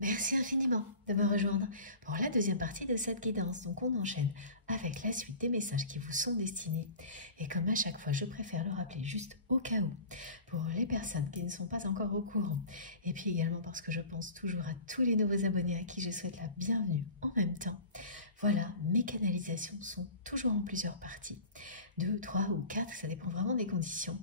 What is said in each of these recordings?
Merci infiniment de me rejoindre pour la deuxième partie de cette guidance. Donc on enchaîne avec la suite des messages qui vous sont destinés. Et comme à chaque fois, je préfère le rappeler juste au cas où, pour les personnes qui ne sont pas encore au courant. Et puis également parce que je pense toujours à tous les nouveaux abonnés à qui je souhaite la bienvenue en même temps. Voilà, mes canalisations sont toujours en plusieurs parties. 2, 3 ou 4, ça dépend vraiment des conditions.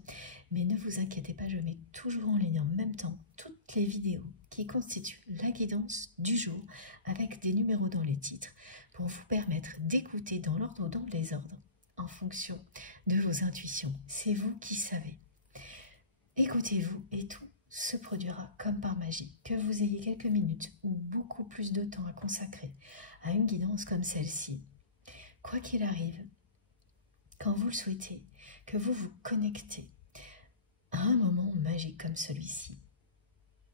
Mais ne vous inquiétez pas, je mets toujours en ligne en même temps toutes les vidéos qui constituent la guidance du jour avec des numéros dans les titres pour vous permettre d'écouter dans l'ordre ou dans le désordre en fonction de vos intuitions. C'est vous qui savez. Écoutez-vous et tout se produira comme par magie. Que vous ayez quelques minutes ou beaucoup plus de temps à consacrer à une guidance comme celle-ci, quoi qu'il arrive, quand vous le souhaitez, que vous vous connectez à un moment magique comme celui-ci,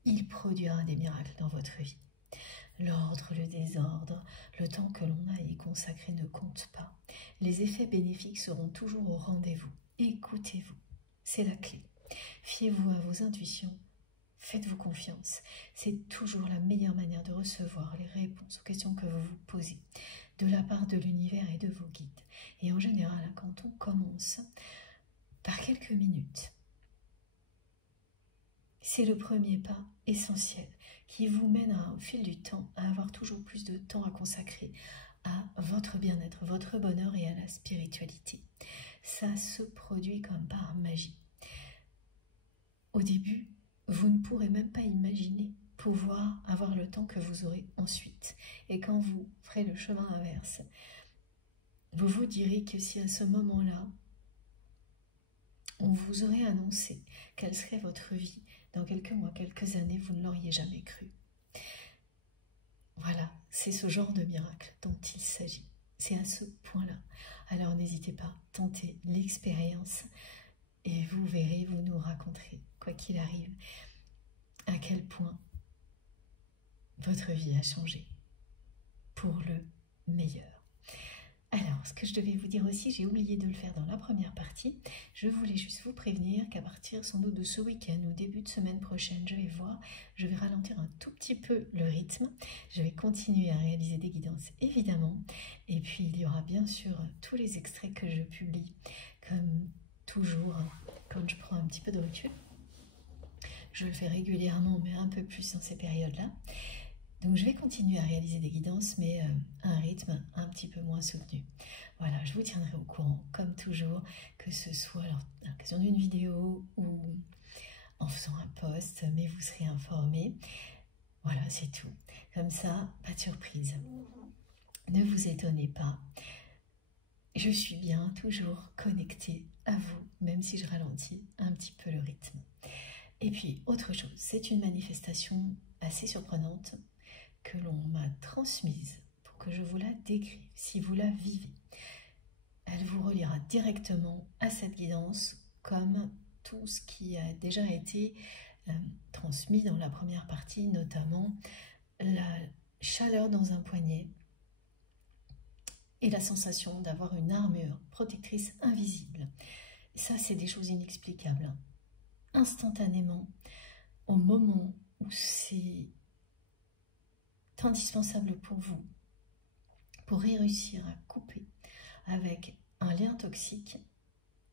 il produira des miracles dans votre vie. L'ordre, le désordre, le temps que l'on a à y consacrer ne compte pas. Les effets bénéfiques seront toujours au rendez-vous. Écoutez-vous, c'est la clé. Fiez-vous à vos intuitions, faites-vous confiance. C'est toujours la meilleure manière de recevoir les réponses aux questions que vous vous posez de la part de l'univers et de vos guides. Et en général, quand on commence par quelques minutes, c'est le premier pas essentiel qui vous mènera au fil du temps à avoir toujours plus de temps à consacrer à votre bien-être, votre bonheur et à la spiritualité. Ça se produit comme par magie. Au début, vous ne pourrez même pas imaginer pouvoir avoir le temps que vous aurez ensuite. Et quand vous ferez le chemin inverse, vous vous direz que si à ce moment-là, on vous aurait annoncé quelle serait votre vie dans quelques mois, quelques années, vous ne l'auriez jamais cru. Voilà, c'est ce genre de miracle dont il s'agit. C'est à ce point-là. Alors n'hésitez pas, tentez l'expérience et vous verrez, vous nous raconterez, quoi qu'il arrive, à quel point votre vie a changé pour le meilleur. Alors, ce que je devais vous dire aussi, j'ai oublié de le faire dans la première partie. Je voulais juste vous prévenir qu'à partir sans doute de ce week-end ou début de semaine prochaine, je vais ralentir un tout petit peu le rythme. Je vais continuer à réaliser des guidances, évidemment. Et puis, il y aura bien sûr tous les extraits que je publie, comme toujours, quand je prends un petit peu de recul. Je le fais régulièrement, mais un peu plus dans ces périodes-là. Donc je vais continuer à réaliser des guidances, mais à un rythme un petit peu moins soutenu. Voilà, je vous tiendrai au courant, comme toujours, que ce soit à l'occasion d'une vidéo ou en faisant un post, mais vous serez informés. Voilà, c'est tout. Comme ça, pas de surprise. Ne vous étonnez pas. Je suis bien toujours connectée à vous, même si je ralentis un petit peu le rythme. Et puis, autre chose, c'est une manifestation assez surprenante que l'on m'a transmise pour que je vous la décrive, si vous la vivez. Elle vous reliera directement à cette guidance comme tout ce qui a déjà été transmis dans la première partie, notamment la chaleur dans un poignet et la sensation d'avoir une armure protectrice invisible. Ça, c'est des choses inexplicables. Instantanément, au moment où c'est indispensable pour vous, pour réussir à couper avec un lien toxique,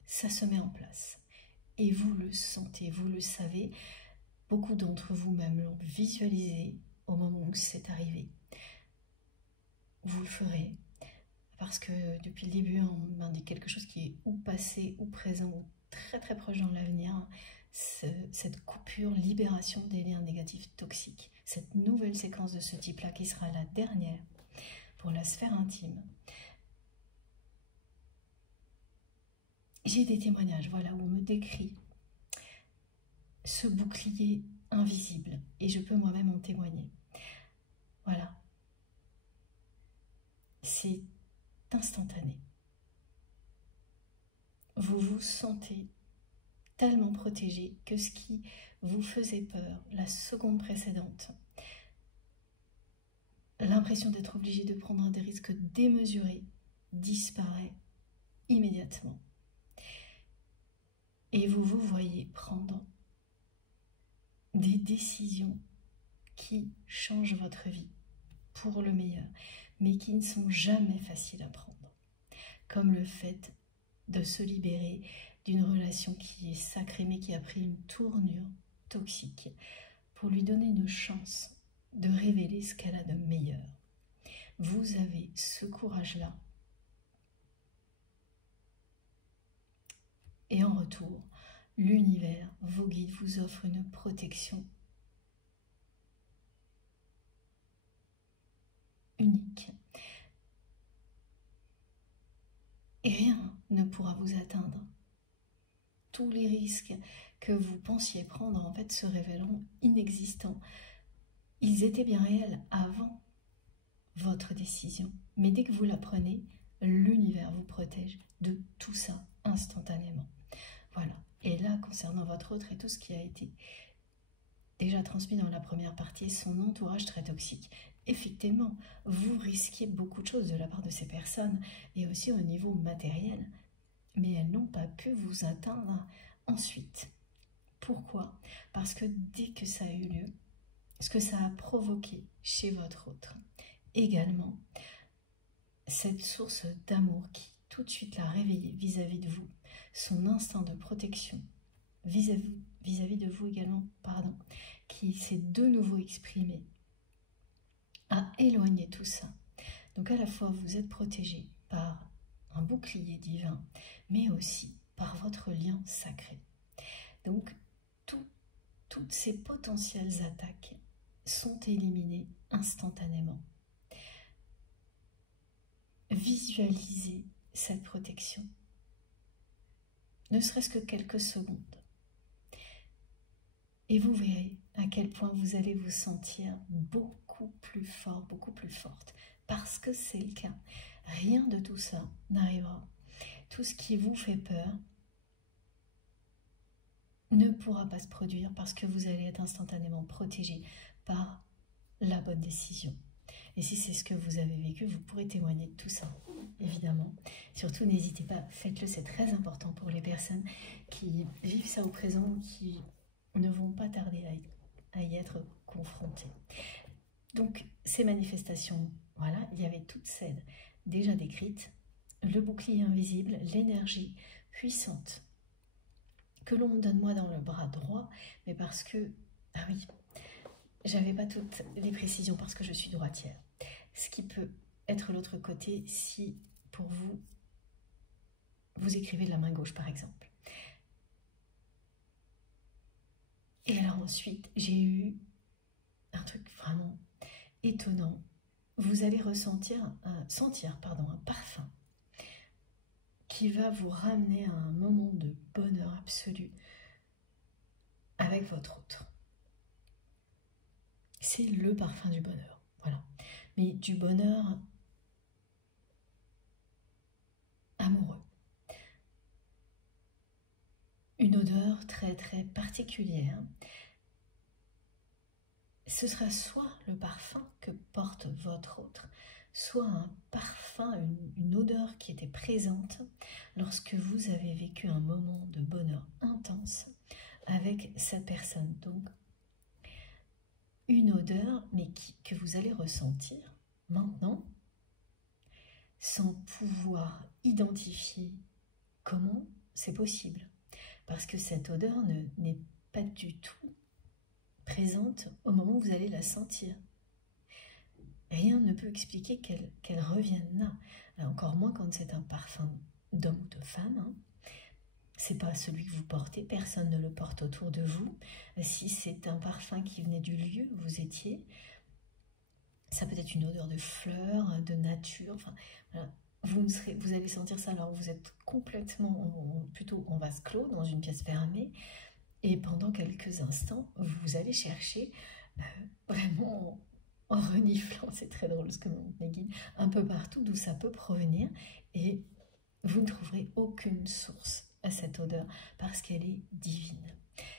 ça se met en place. Et vous le sentez, vous le savez, beaucoup d'entre vous même l'ont visualisé au moment où c'est arrivé. Vous le ferez, parce que depuis le début, on m'indique quelque chose qui est ou passé, ou présent, ou très très proche dans l'avenir. Cette coupure, libération des liens négatifs toxiques, cette nouvelle séquence de ce type-là qui sera la dernière pour la sphère intime. J'ai des témoignages, voilà, où on me décrit ce bouclier invisible et je peux moi-même en témoigner. Voilà, c'est instantané. Vous vous sentez tellement protégé que ce qui vous faisait peur la seconde précédente, l'impression d'être obligé de prendre des risques démesurés, disparaît immédiatement. Et vous vous voyez prendre des décisions qui changent votre vie pour le meilleur, mais qui ne sont jamais faciles à prendre. Comme le fait de se libérer d'une relation qui est sacrée, mais qui a pris une tournure toxique, pour lui donner une chance de révéler ce qu'elle a de meilleur. Vous avez ce courage-là. Et en retour, l'univers, vos guides vous offrent une protection unique. Et rien ne pourra vous atteindre. Tous les risques que vous pensiez prendre, en fait, se révéleront inexistants. Ils étaient bien réels avant votre décision. Mais dès que vous la prenez, l'univers vous protège de tout ça instantanément. Voilà. Et là, concernant votre autre et tout ce qui a été déjà transmis dans la première partie, son entourage très toxique, effectivement, vous risquez beaucoup de choses de la part de ces personnes et aussi au niveau matériel, mais elles n'ont pas pu vous atteindre ensuite. Pourquoi? Parce que dès que ça a eu lieu, ce que ça a provoqué chez votre autre, également, cette source d'amour qui tout de suite l'a réveillé vis-à-vis de vous, son instinct de protection vis-à-vis de vous également, pardon, qui s'est de nouveau exprimé, a éloigné tout ça. Donc à la fois vous êtes protégé par un bouclier divin, mais aussi par votre lien sacré. Donc toutes ces potentielles attaques sont éliminées instantanément. Visualisez cette protection, ne serait-ce que quelques secondes. Et vous verrez à quel point vous allez vous sentir beaucoup plus fort, beaucoup plus forte. Parce que c'est le cas. Rien de tout ça n'arrivera. Tout ce qui vous fait peur ne pourra pas se produire parce que vous allez être instantanément protégé par la bonne décision. Et si c'est ce que vous avez vécu, vous pourrez témoigner de tout ça, évidemment. Surtout, n'hésitez pas, faites-le, c'est très important pour les personnes qui vivent ça au présent ou qui ne vont pas tarder à y être confrontées. Donc, ces manifestations, voilà, il y avait toutes celles déjà décrites, le bouclier invisible, l'énergie puissante que l'on me donne moi dans le bras droit, mais parce que, ah oui, j'avais pas toutes les précisions parce que je suis droitière. Ce qui peut être l'autre côté si, pour vous, vous écrivez de la main gauche, par exemple. Et alors ensuite, j'ai eu un truc vraiment étonnant. Vous allez sentir un parfum qui va vous ramener à un moment de bonheur absolu avec votre autre. C'est le parfum du bonheur, voilà. Mais du bonheur amoureux. Une odeur très très particulière. Ce sera soit le parfum que porte votre autre, soit un parfum, une odeur qui était présente lorsque vous avez vécu un moment de bonheur intense avec cette personne. Donc, une odeur, mais que vous allez ressentir maintenant, sans pouvoir identifier comment c'est possible. Parce que cette odeur n'est pas du tout présente au moment où vous allez la sentir. Rien ne peut expliquer qu'elle revienne là. Encore moins quand c'est un parfum d'homme ou de femme. Hein. C'est pas celui que vous portez, personne ne le porte autour de vous. Si c'est un parfum qui venait du lieu où vous étiez, ça peut être une odeur de fleurs, de nature, enfin, voilà. Vous allez sentir ça alors vous êtes complètement, plutôt en vase clos, dans une pièce fermée, et pendant quelques instants, vous allez chercher vraiment en reniflant, c'est très drôle ce que montrent mes guides, un peu partout d'où ça peut provenir, et vous ne trouverez aucune source à cette odeur parce qu'elle est divine.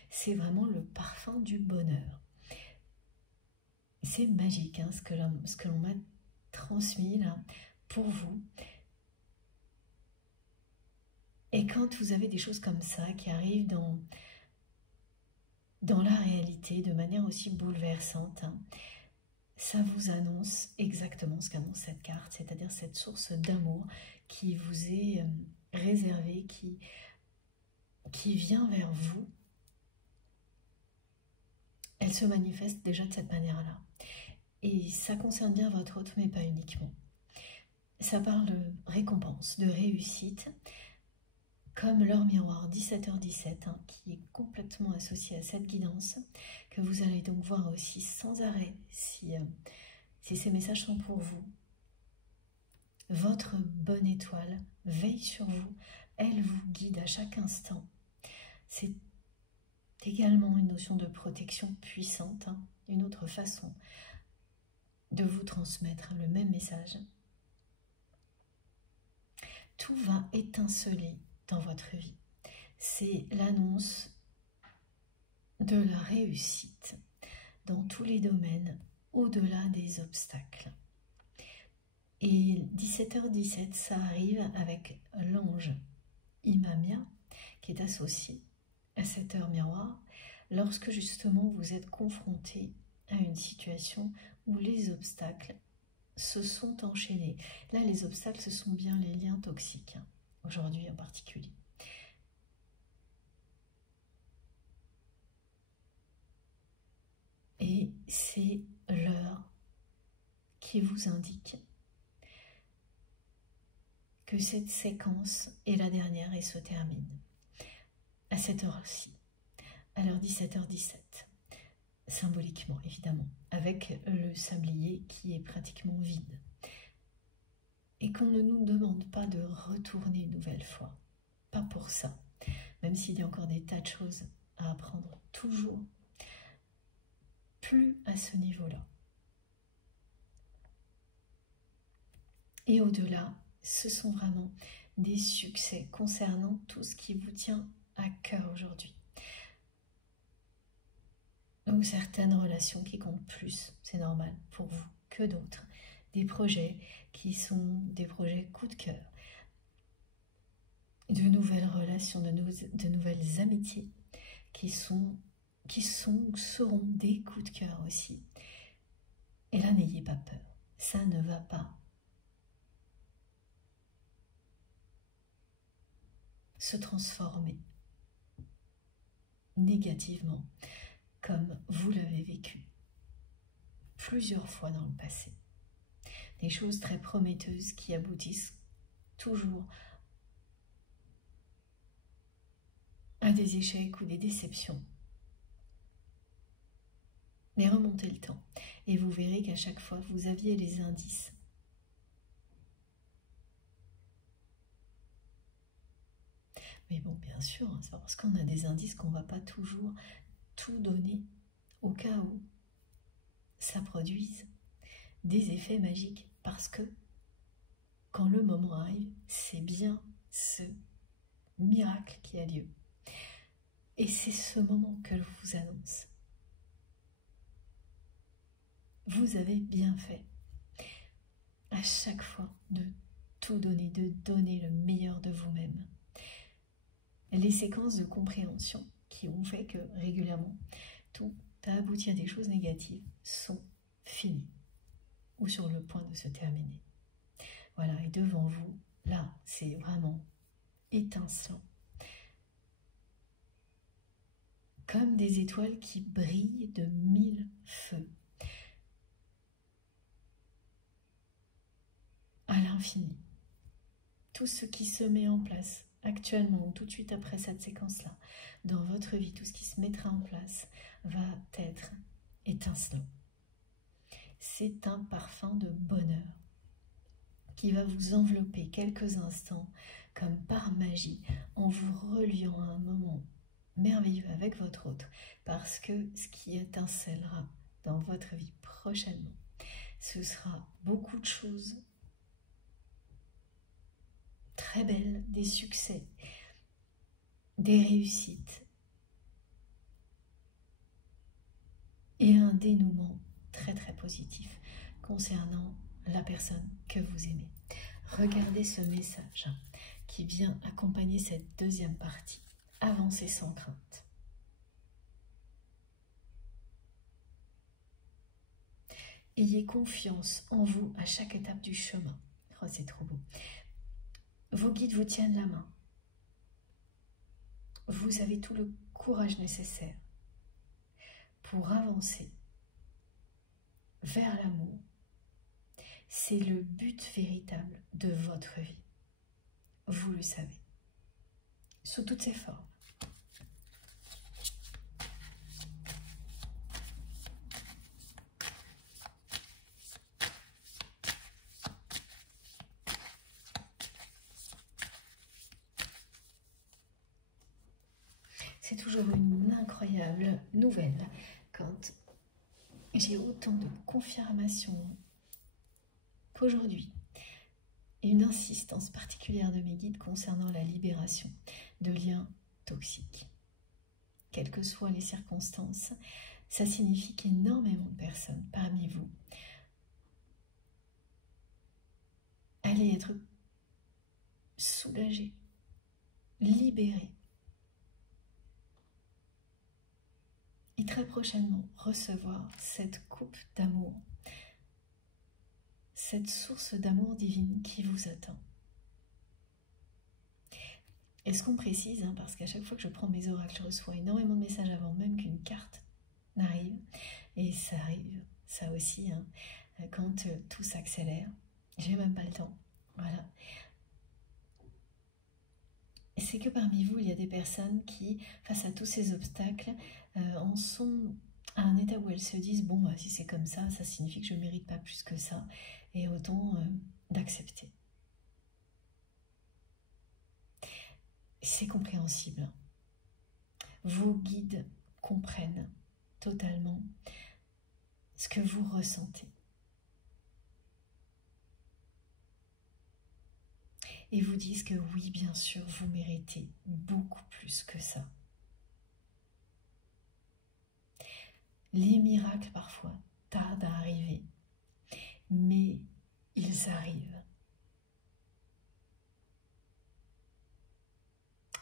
C'est vraiment le parfum du bonheur. C'est magique hein, ce que l'on m'a transmis là pour vous. Et quand vous avez des choses comme ça qui arrivent dans la réalité, de manière aussi bouleversante, hein, ça vous annonce exactement ce qu'annonce cette carte, c'est-à-dire cette source d'amour qui vous est réservée, qui vient vers vous. Elle se manifeste déjà de cette manière-là. Et ça concerne bien votre hôte, mais pas uniquement. Ça parle de récompense, de réussite, comme l'heure miroir 17h17, hein, qui est complètement associé à cette guidance, que vous allez donc voir aussi sans arrêt si ces messages sont pour vous. Votre bonne étoile veille sur vous, elle vous guide à chaque instant. C'est également une notion de protection puissante, hein, une autre façon de vous transmettre le même message. Tout va étinceler dans votre vie. C'est l'annonce de la réussite dans tous les domaines, au-delà des obstacles. Et 17h17, ça arrive avec l'ange Imamia, qui est associé à cette heure miroir, lorsque justement vous êtes confronté à une situation où les obstacles se sont enchaînés. Là, les obstacles, ce sont bien les liens toxiques, hein, aujourd'hui en particulier. Et c'est l'heure qui vous indique que cette séquence est la dernière et se termine à cette heure-ci, à l'heure 17h17, symboliquement évidemment, avec le sablier qui est pratiquement vide. Et qu'on ne nous demande pas de retourner une nouvelle fois, pas pour ça, même s'il y a encore des tas de choses à apprendre, toujours plus à ce niveau-là. Et au-delà, ce sont vraiment des succès concernant tout ce qui vous tient à cœur aujourd'hui. Donc certaines relations qui comptent plus, c'est normal pour vous, que d'autres. Des projets qui sont des projets coup de cœur. De nouvelles relations, de nouvelles amitiés qui seront des coups de cœur aussi. Et là, n'ayez pas peur, ça ne va pas se transformer négativement comme vous l'avez vécu plusieurs fois dans le passé. Des choses très prometteuses qui aboutissent toujours à des échecs ou des déceptions. Mais remontez le temps et vous verrez qu'à chaque fois vous aviez les indices. Mais bon, bien sûr, hein, c'est pas parce qu'on a des indices qu'on ne va pas toujours tout donner au cas où ça produise des effets magiques. Parce que quand le moment arrive, c'est bien ce miracle qui a lieu. Et c'est ce moment que je vous annonce. Vous avez bien fait à chaque fois de tout donner, de donner le meilleur de vous-même. Les séquences de compréhension qui ont fait que régulièrement tout a abouti à des choses négatives sont finies ou sur le point de se terminer. Voilà, et devant vous, là, c'est vraiment étincelant. Comme des étoiles qui brillent de 1000 feux. À l'infini. Tout ce qui se met en place actuellement ou tout de suite après cette séquence-là, dans votre vie, tout ce qui se mettra en place va être étincelant. C'est un parfum de bonheur qui va vous envelopper quelques instants comme par magie en vous reliant à un moment merveilleux avec votre autre, parce que ce qui étincellera dans votre vie prochainement, ce sera beaucoup de choses très belles, des succès, des réussites et un dénouement très très positif concernant la personne que vous aimez. Regardez ce message qui vient accompagner cette deuxième partie. Avancez sans crainte. Ayez confiance en vous à chaque étape du chemin. Oh, c'est trop beau. Vos guides vous tiennent la main. Vous avez tout le courage nécessaire pour avancer vers l'amour. C'est le but véritable de votre vie. Vous le savez. Sous toutes ses formes. C'est toujours une incroyable nouvelle quand j'ai autant de confirmations qu'aujourd'hui. Et une insistance particulière de mes guides concernant la libération de liens toxiques. Quelles que soient les circonstances, ça signifie qu'énormément de personnes parmi vous allaient être soulagées, libérées. Et très prochainement recevoir cette coupe d'amour, cette source d'amour divine qui vous attend. Est-ce qu'on précise, parce qu'à chaque fois que je prends mes oracles, je reçois énormément de messages avant même qu'une carte n'arrive, et ça arrive, ça aussi, quand tout s'accélère, j'ai même pas le temps, voilà. C'est que parmi vous, il y a des personnes qui, face à tous ces obstacles, en sont à un état où elles se disent, bon, si c'est comme ça signifie que je ne mérite pas plus que ça, et autant d'accepter. C'est compréhensible. Vos guides comprennent totalement ce que vous ressentez. Et vous disent que oui, bien sûr, vous méritez beaucoup plus que ça. Les miracles, parfois, tardent à arriver, mais ils arrivent.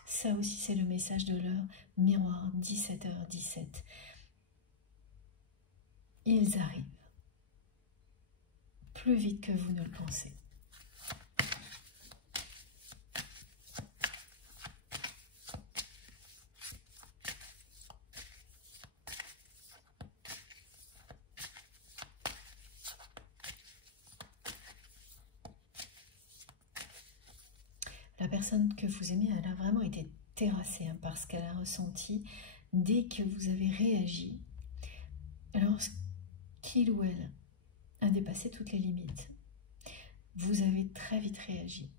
Ça aussi, c'est le message de l'heure miroir, 17h17. Ils arrivent plus vite que vous ne le pensez. La personne que vous aimez, elle a vraiment été terrassée par ce qu'elle a ressenti dès que vous avez réagi, lorsqu'il ou elle a dépassé toutes les limites. Vous avez très vite réagi.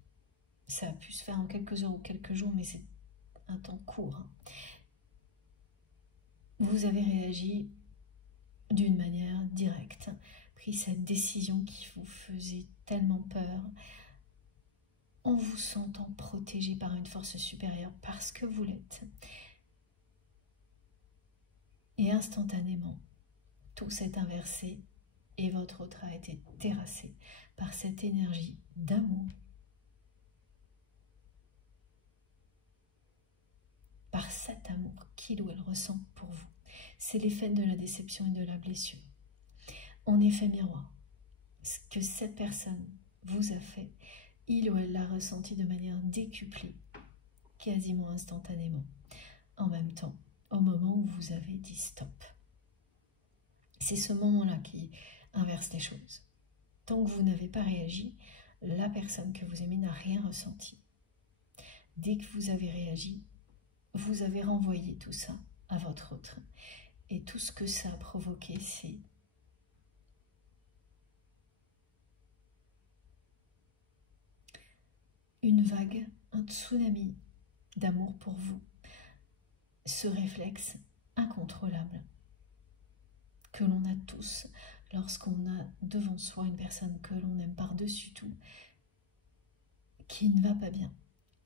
Ça a pu se faire en quelques heures ou quelques jours, mais c'est un temps court. Vous avez réagi d'une manière directe, pris cette décision qui vous faisait tellement peur, en vous sentant protégé par une force supérieure parce que vous l'êtes. Et instantanément, tout s'est inversé et votre autre a été terrassé par cette énergie d'amour, par cet amour qu'il ou elle ressent pour vous. C'est l'effet de la déception et de la blessure. En effet miroir, ce que cette personne vous a fait, il ou elle l'a ressenti de manière décuplée, quasiment instantanément, en même temps, au moment où vous avez dit stop. C'est ce moment-là qui inverse les choses. Tant que vous n'avez pas réagi, la personne que vous aimez n'a rien ressenti. Dès que vous avez réagi, vous avez renvoyé tout ça à votre autre. Et tout ce que ça a provoqué, c'est une vague, un tsunami d'amour pour vous. Ce réflexe incontrôlable que l'on a tous lorsqu'on a devant soi une personne que l'on aime par-dessus tout, qui ne va pas bien.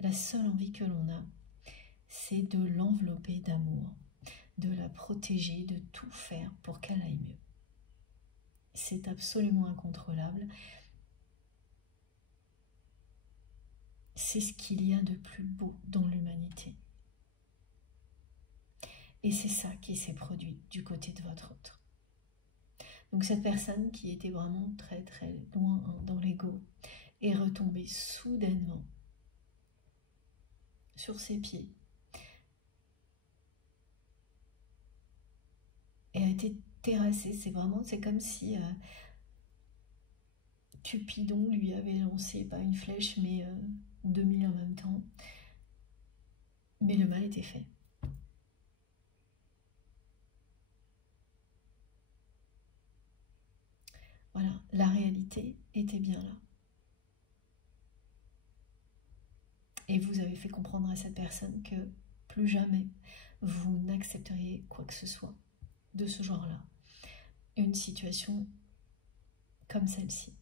La seule envie que l'on a, c'est de l'envelopper d'amour, de la protéger, de tout faire pour qu'elle aille mieux. C'est absolument incontrôlable. C'est ce qu'il y a de plus beau dans l'humanité. Et c'est ça qui s'est produit du côté de votre autre. Donc cette personne qui était vraiment très très loin dans l'ego est retombée soudainement sur ses pieds et a été terrassée. C'est comme si Cupidon lui avait lancé pas une flèche mais 2000 en même temps. Mais le mal était fait. Voilà, la réalité était bien là. Et vous avez fait comprendre à cette personne que plus jamais vous n'accepteriez quoi que ce soit de ce genre-là. Une situation comme celle-ci.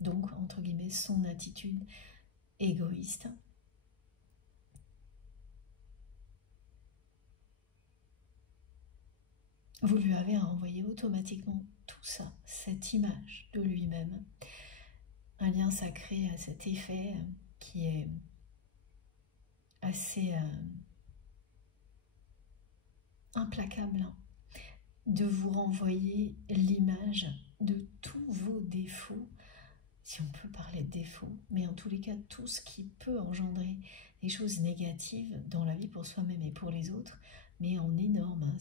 Donc, entre guillemets, son attitude égoïste. Vous lui avez renvoyé automatiquement tout ça, cette image de lui-même. Un lien sacré à cet effet qui est assez implacable, hein, de vous renvoyer l'image de tous vos défauts, si on peut parler de défauts, mais en tous les cas, tout ce qui peut engendrer des choses négatives dans la vie pour soi-même et pour les autres, mais en énorme. Hein,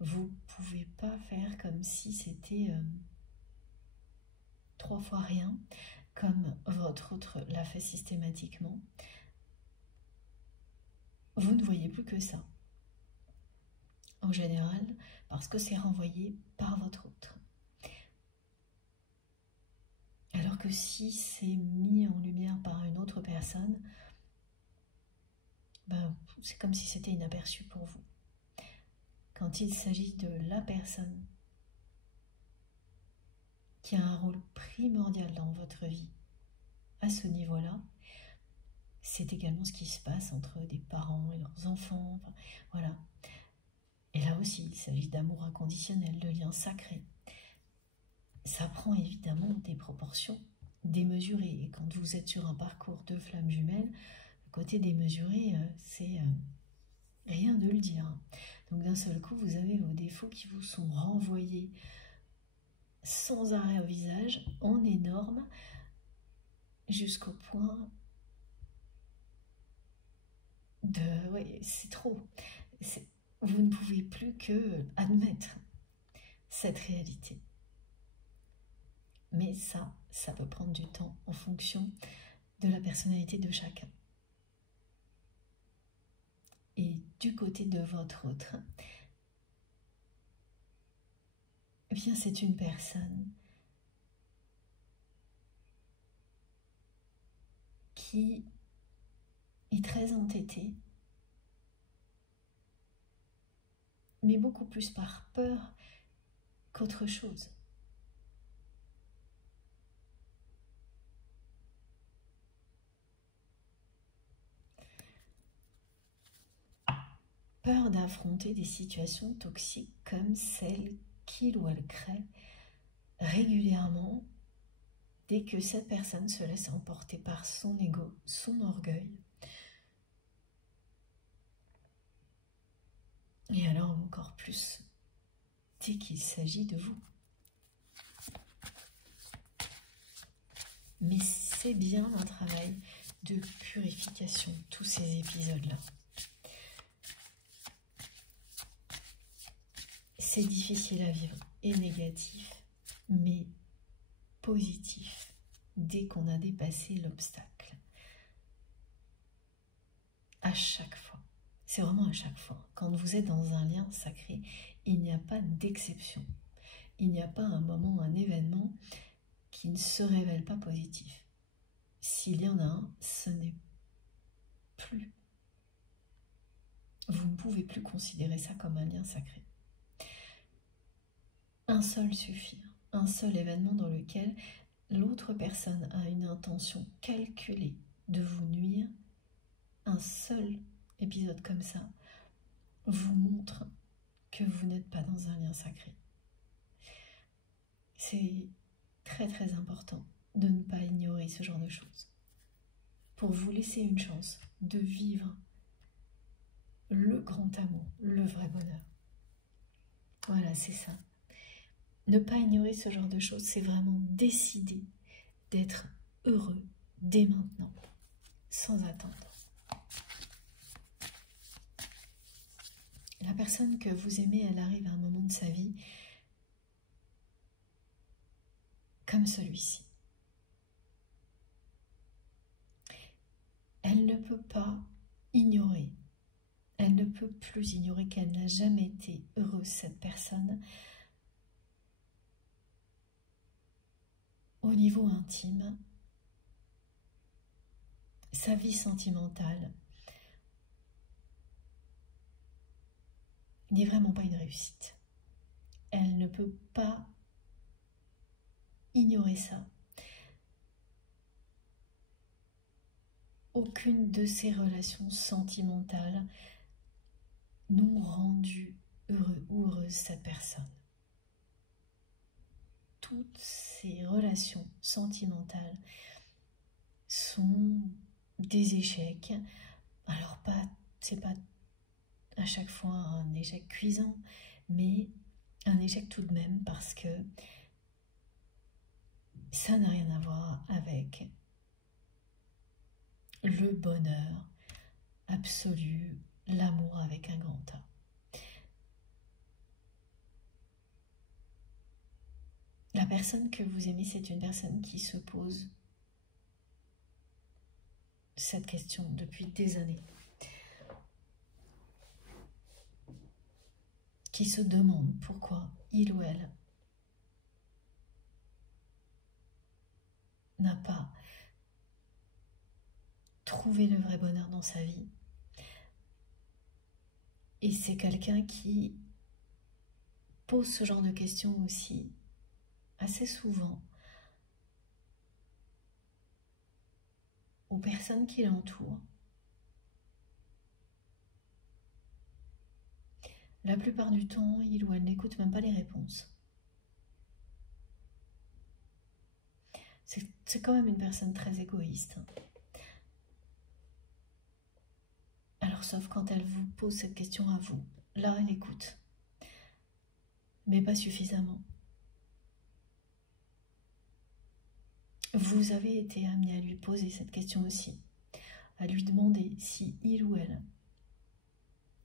vous ne pouvez pas faire comme si c'était 3 fois rien, comme votre autre l'a fait systématiquement. Vous ne voyez plus que ça, en général, parce que c'est renvoyé par votre autre. Alors que si c'est mis en lumière par une autre personne, ben, c'est comme si c'était inaperçu pour vous. Quand il s'agit de la personne qui a un rôle primordial dans votre vie, à ce niveau-là, c'est également ce qui se passe entre des parents et leurs enfants. Enfin, voilà. Et là aussi, il s'agit d'amour inconditionnel, de liens sacrés. Ça prend évidemment des proportions démesurées. Et quand vous êtes sur un parcours de flammes jumelles, le côté démesuré, c'est rien de le dire. Donc d'un seul coup, vous avez vos défauts qui vous sont renvoyés sans arrêt au visage, en énorme, jusqu'au point de... Oui, c'est trop. Vous ne pouvez plus que admettre cette réalité. Mais ça peut prendre du temps en fonction de la personnalité de chacun. Et du côté de votre autre, eh bien c'est une personne qui est très entêtée, mais beaucoup plus par peur qu'autre chose. Peur d'affronter des situations toxiques comme celles qu'il ou elle crée régulièrement dès que cette personne se laisse emporter par son ego, son orgueil. Et alors encore plus dès qu'il s'agit de vous. Mais c'est bien un travail de purification, tous ces épisodes-là. C'est difficile à vivre et négatif, mais positif dès qu'on a dépassé l'obstacle. À chaque fois. C'est vraiment à chaque fois. Quand vous êtes dans un lien sacré, il n'y a pas d'exception. Il n'y a pas un moment, un événement qui ne se révèle pas positif. S'il y en a un, ce n'est plus. Vous ne pouvez plus considérer ça comme un lien sacré. Un seul suffit. Un seul événement dans lequel l'autre personne a une intention calculée de vous nuire, un seul épisode comme ça vous montre que vous n'êtes pas dans un lien sacré. C'est très très important de ne pas ignorer ce genre de choses pour vous laisser une chance de vivre le grand amour, le vrai bonheur. Voilà, c'est ça. Ne pas ignorer ce genre de choses, c'est vraiment décider d'être heureux dès maintenant, sans attendre. La personne que vous aimez, elle arrive à un moment de sa vie comme celui-ci. Elle ne peut pas ignorer, elle ne peut plus ignorer qu'elle n'a jamais été heureuse, cette personne, au niveau intime. Sa vie sentimentale n'est vraiment pas une réussite. Elle ne peut pas ignorer ça. Aucune de ces relations sentimentales n'ont rendu heureux ou heureuse cette personne. Toutes ces relations sentimentales sont des échecs. Alors c'est pas à chaque fois un échec cuisant, mais un échec tout de même, parce que ça n'a rien à voir avec le bonheur absolu, l'amour avec un grand A. La personne que vous aimez, c'est une personne qui se pose cette question depuis des années, qui se demande pourquoi il ou elle n'a pas trouvé le vrai bonheur dans sa vie. Et c'est quelqu'un qui pose ce genre de questions aussi assez souvent aux personnes qui l'entourent. La plupart du temps, il ou elle n'écoute même pas les réponses. C'est quand même une personne très égoïste. Alors, sauf quand elle vous pose cette question à vous. Là, elle écoute. Mais pas suffisamment. Vous avez été amené à lui poser cette question aussi. À lui demander si il ou elle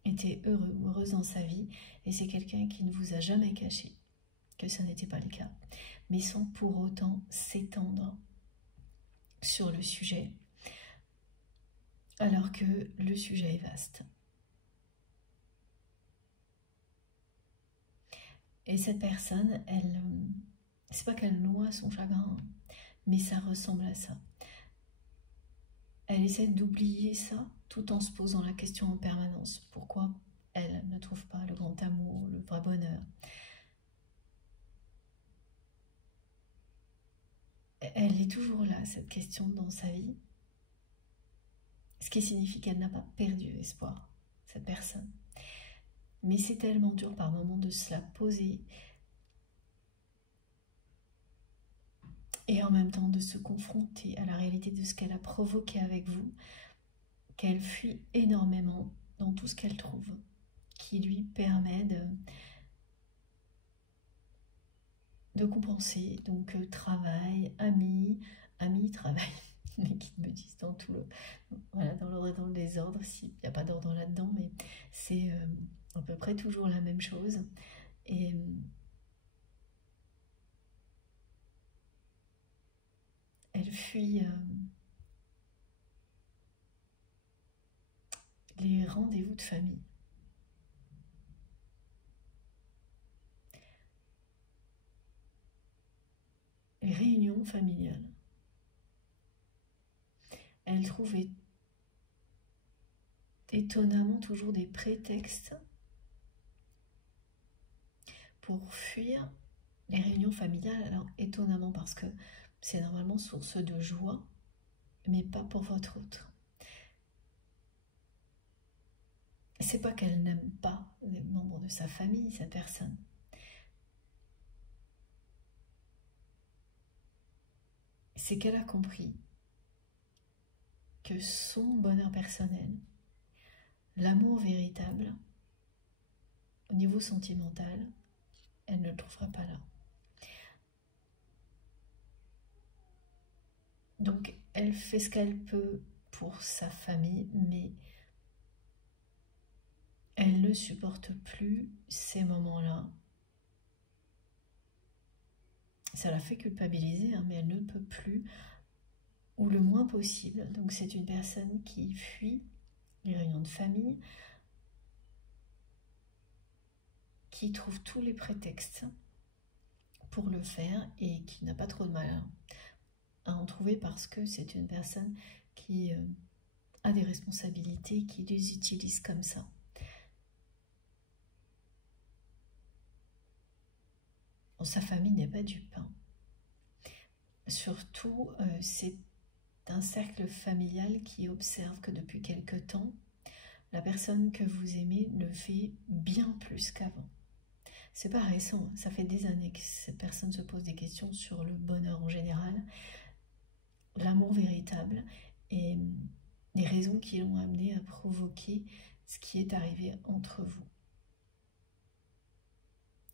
était heureux ou heureuse dans sa vie. Et c'est quelqu'un qui ne vous a jamais caché que ça n'était pas le cas, mais sans pour autant s'étendre sur le sujet, alors que le sujet est vaste. Et cette personne, c'est pas qu'elle noie son chagrin, mais ça ressemble à ça. Elle essaie d'oublier ça tout en se posant la question en permanence. Pourquoi elle ne trouve pas le grand amour, le vrai bonheur? Elle est toujours là, cette question dans sa vie. Ce qui signifie qu'elle n'a pas perdu espoir, cette personne. Mais c'est tellement dur par moments de se la poser et en même temps de se confronter à la réalité de ce qu'elle a provoqué avec vous, qu'elle fuit énormément dans tout ce qu'elle trouve, qui lui permet de compenser. Donc travail, amis, travail, les guides me disent dans tout le... Voilà, dans l'ordre et dans le désordre, s'il n'y a pas d'ordre là-dedans, mais c'est à peu près toujours la même chose. Et elle fuit les rendez-vous de famille. Les réunions familiales. Elle trouve étonnamment toujours des prétextes pour fuir les réunions familiales. Alors étonnamment parce que c'est normalement source de joie, mais pas pour votre autre. C'est pas qu'elle n'aime pas les membres de sa famille, cette personne. C'est qu'elle a compris que son bonheur personnel, l'amour véritable, au niveau sentimental, elle ne le trouvera pas là. Donc, elle fait ce qu'elle peut pour sa famille, mais elle ne supporte plus ces moments-là. Ça la fait culpabiliser, hein, mais elle ne peut plus, ou le moins possible. Donc, c'est une personne qui fuit les réunions de famille, qui trouve tous les prétextes pour le faire et qui n'a pas trop de mal à en trouver parce que c'est une personne qui a des responsabilités, qui les utilise comme ça. Bon, sa famille n'est pas dupe, hein. Surtout, c'est un cercle familial qui observe que depuis quelque temps, la personne que vous aimez le fait bien plus qu'avant. C'est pas récent, hein. Ça fait des années que cette personne se pose des questions sur le bonheur en général, l'amour véritable et les raisons qui l'ont amené à provoquer ce qui est arrivé entre vous.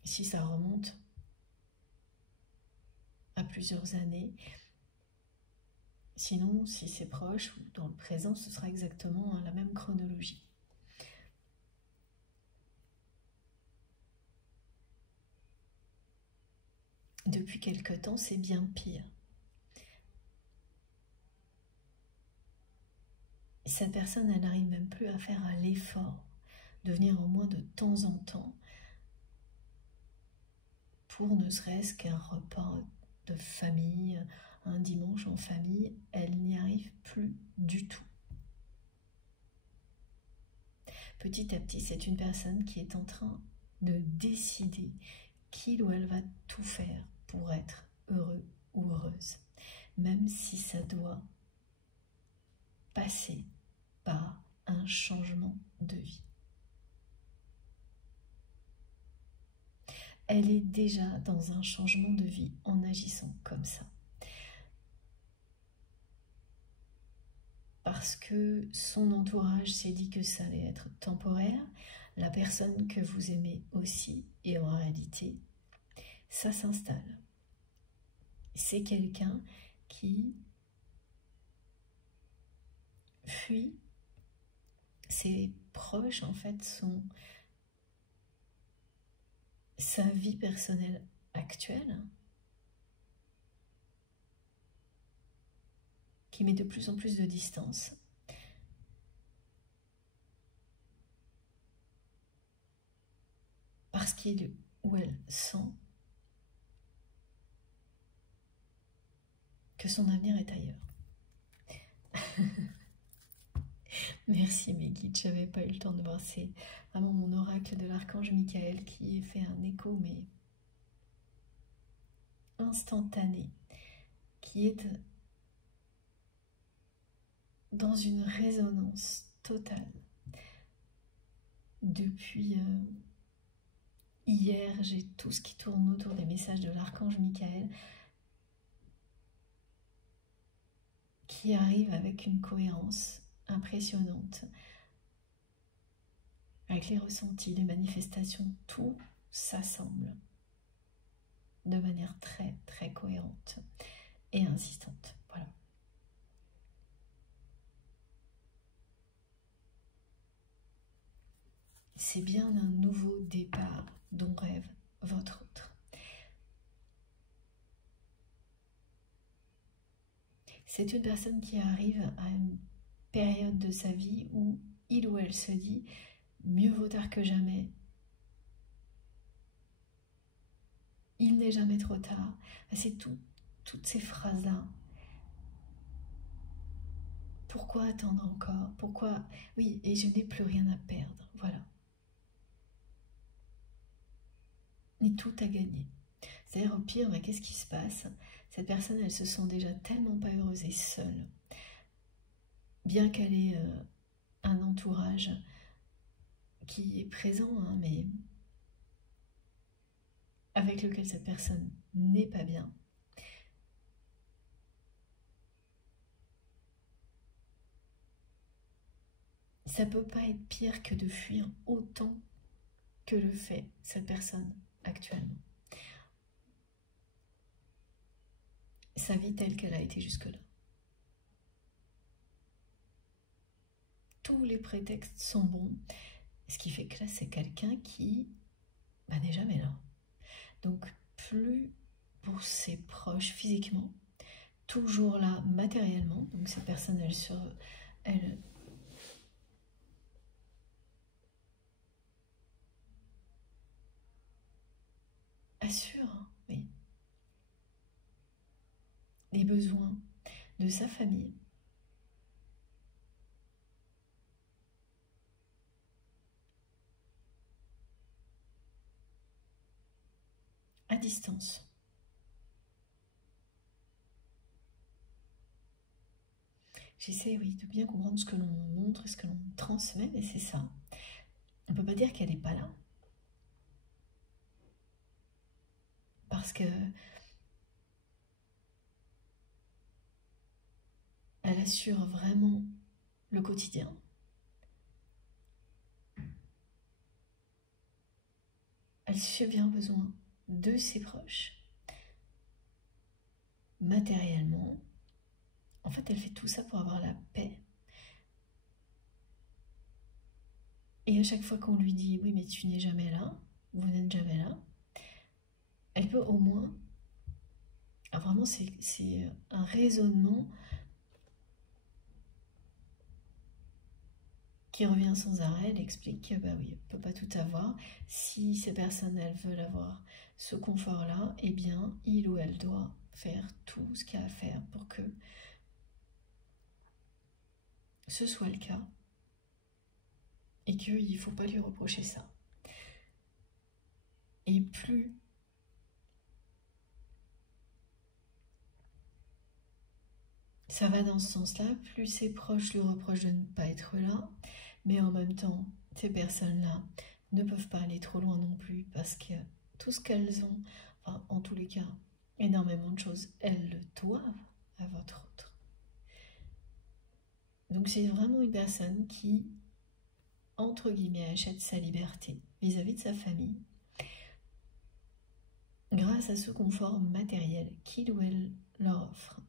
Si ça remonte à plusieurs années, sinon si c'est proche ou dans le présent, ce sera exactement la même chronologie. Depuis quelque temps, c'est bien pire. Cette personne, elle n'arrive même plus à faire l'effort de venir au moins de temps en temps pour ne serait-ce qu'un repas de famille, un dimanche en famille, elle n'y arrive plus du tout. Petit à petit, c'est une personne qui est en train de décider qu'il ou elle va tout faire pour être heureux ou heureuse, même si ça doit passer par un changement de vie. Elle est déjà dans un changement de vie en agissant comme ça. Parce que son entourage s'est dit que ça allait être temporaire, la personne que vous aimez aussi, et en réalité, ça s'installe. C'est quelqu'un qui fuit. Ses proches, en fait, sont sa vie personnelle actuelle, qui met de plus en plus de distance. Parce qu'il ou elle sent que son avenir est ailleurs. Merci mes guides, j'avais pas eu le temps de voir, c'est vraiment mon oracle de l'archange Michael qui fait un écho mais instantané, qui est dans une résonance totale. Depuis hier, j'ai tout ce qui tourne autour des messages de l'archange Michael qui arrive avec une cohérence impressionnante, avec les ressentis, les manifestations, tout s'assemble de manière très très cohérente et insistante. Voilà. C'est bien un nouveau départ dont rêve votre autre. C'est une personne qui arrive à une période de sa vie où il ou elle se dit mieux vaut tard que jamais. Il n'est jamais trop tard. C'est toutes ces phrases-là. Pourquoi attendre encore? Pourquoi? Oui, et je n'ai plus rien à perdre. Voilà. Ni tout à gagner. C'est-à-dire au pire, mais qu'est-ce qui se passe? Cette personne, elle se sent déjà tellement pas heureuse et seule. Bien qu'elle ait un entourage qui est présent, hein, mais avec lequel cette personne n'est pas bien. Ça peut pas être pire que de fuir autant que le fait cette personne actuellement. Sa vie telle qu'elle a été jusque-là. tous les prétextes sont bons. Ce qui fait que là, c'est quelqu'un qui n'est jamais là. Donc, plus pour ses proches physiquement, toujours là matériellement. Donc, cette personne, elle assure, hein, oui, les besoins de sa famille. À distance. J'essaie, oui, de bien comprendre ce que l'on montre et ce que l'on transmet, mais c'est ça. On ne peut pas dire qu'elle n'est pas là. Parce que elle assure vraiment le quotidien. Elle subvient aux besoins de ses proches. Matériellement, en fait, elle fait tout ça pour avoir la paix. Et à chaque fois qu'on lui dit « oui, mais tu n'es jamais là, vous n'êtes jamais là », elle peut au moins... Alors vraiment, c'est un raisonnement qui revient sans arrêt. Elle explique que, bah oui, elle ne peut pas tout avoir. Si ces personnes, elles veulent avoir ce confort-là, eh bien, il ou elle doit faire tout ce qu'il y a à faire pour que ce soit le cas. Et qu'il ne faut pas lui reprocher ça. Et plus ça va dans ce sens-là, plus ses proches lui reprochent de ne pas être là, mais en même temps, ces personnes-là ne peuvent pas aller trop loin non plus, parce que tout ce qu'elles ont, enfin, en tous les cas, énormément de choses, elles le doivent à votre autre. Donc c'est vraiment une personne qui, entre guillemets, achète sa liberté vis-à-vis de sa famille, grâce à ce confort matériel qu'il ou elle leur offre.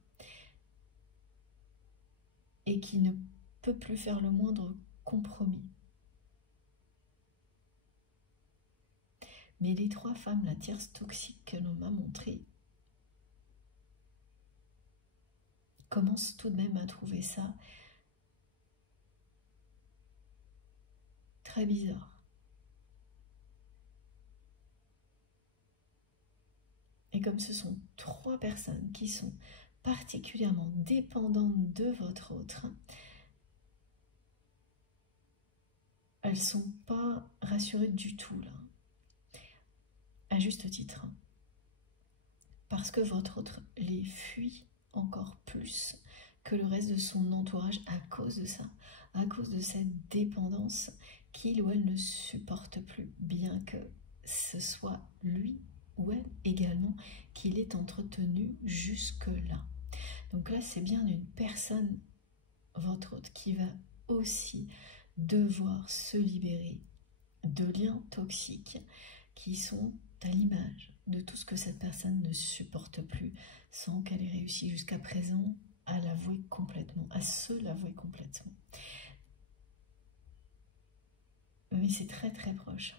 Et qui ne peut plus faire le moindre compromis. Mais les 3 femmes, la tierce toxique que l'on m'a montrée, commencent tout de même à trouver ça très bizarre. Et comme ce sont 3 personnes qui sont particulièrement dépendantes de votre autre, elles ne sont pas rassurées du tout là, à juste titre, parce que votre autre les fuit encore plus que le reste de son entourage à cause de ça, à cause de cette dépendance qu'il ou elle ne supporte plus, bien que ce soit lui ou elle également qui l'ait entretenu jusque-là. Donc là, c'est bien une personne, votre autre, qui va aussi devoir se libérer de liens toxiques qui sont à l'image de tout ce que cette personne ne supporte plus sans qu'elle ait réussi jusqu'à présent à l'avouer complètement, à se l'avouer complètement. Mais c'est très très proche.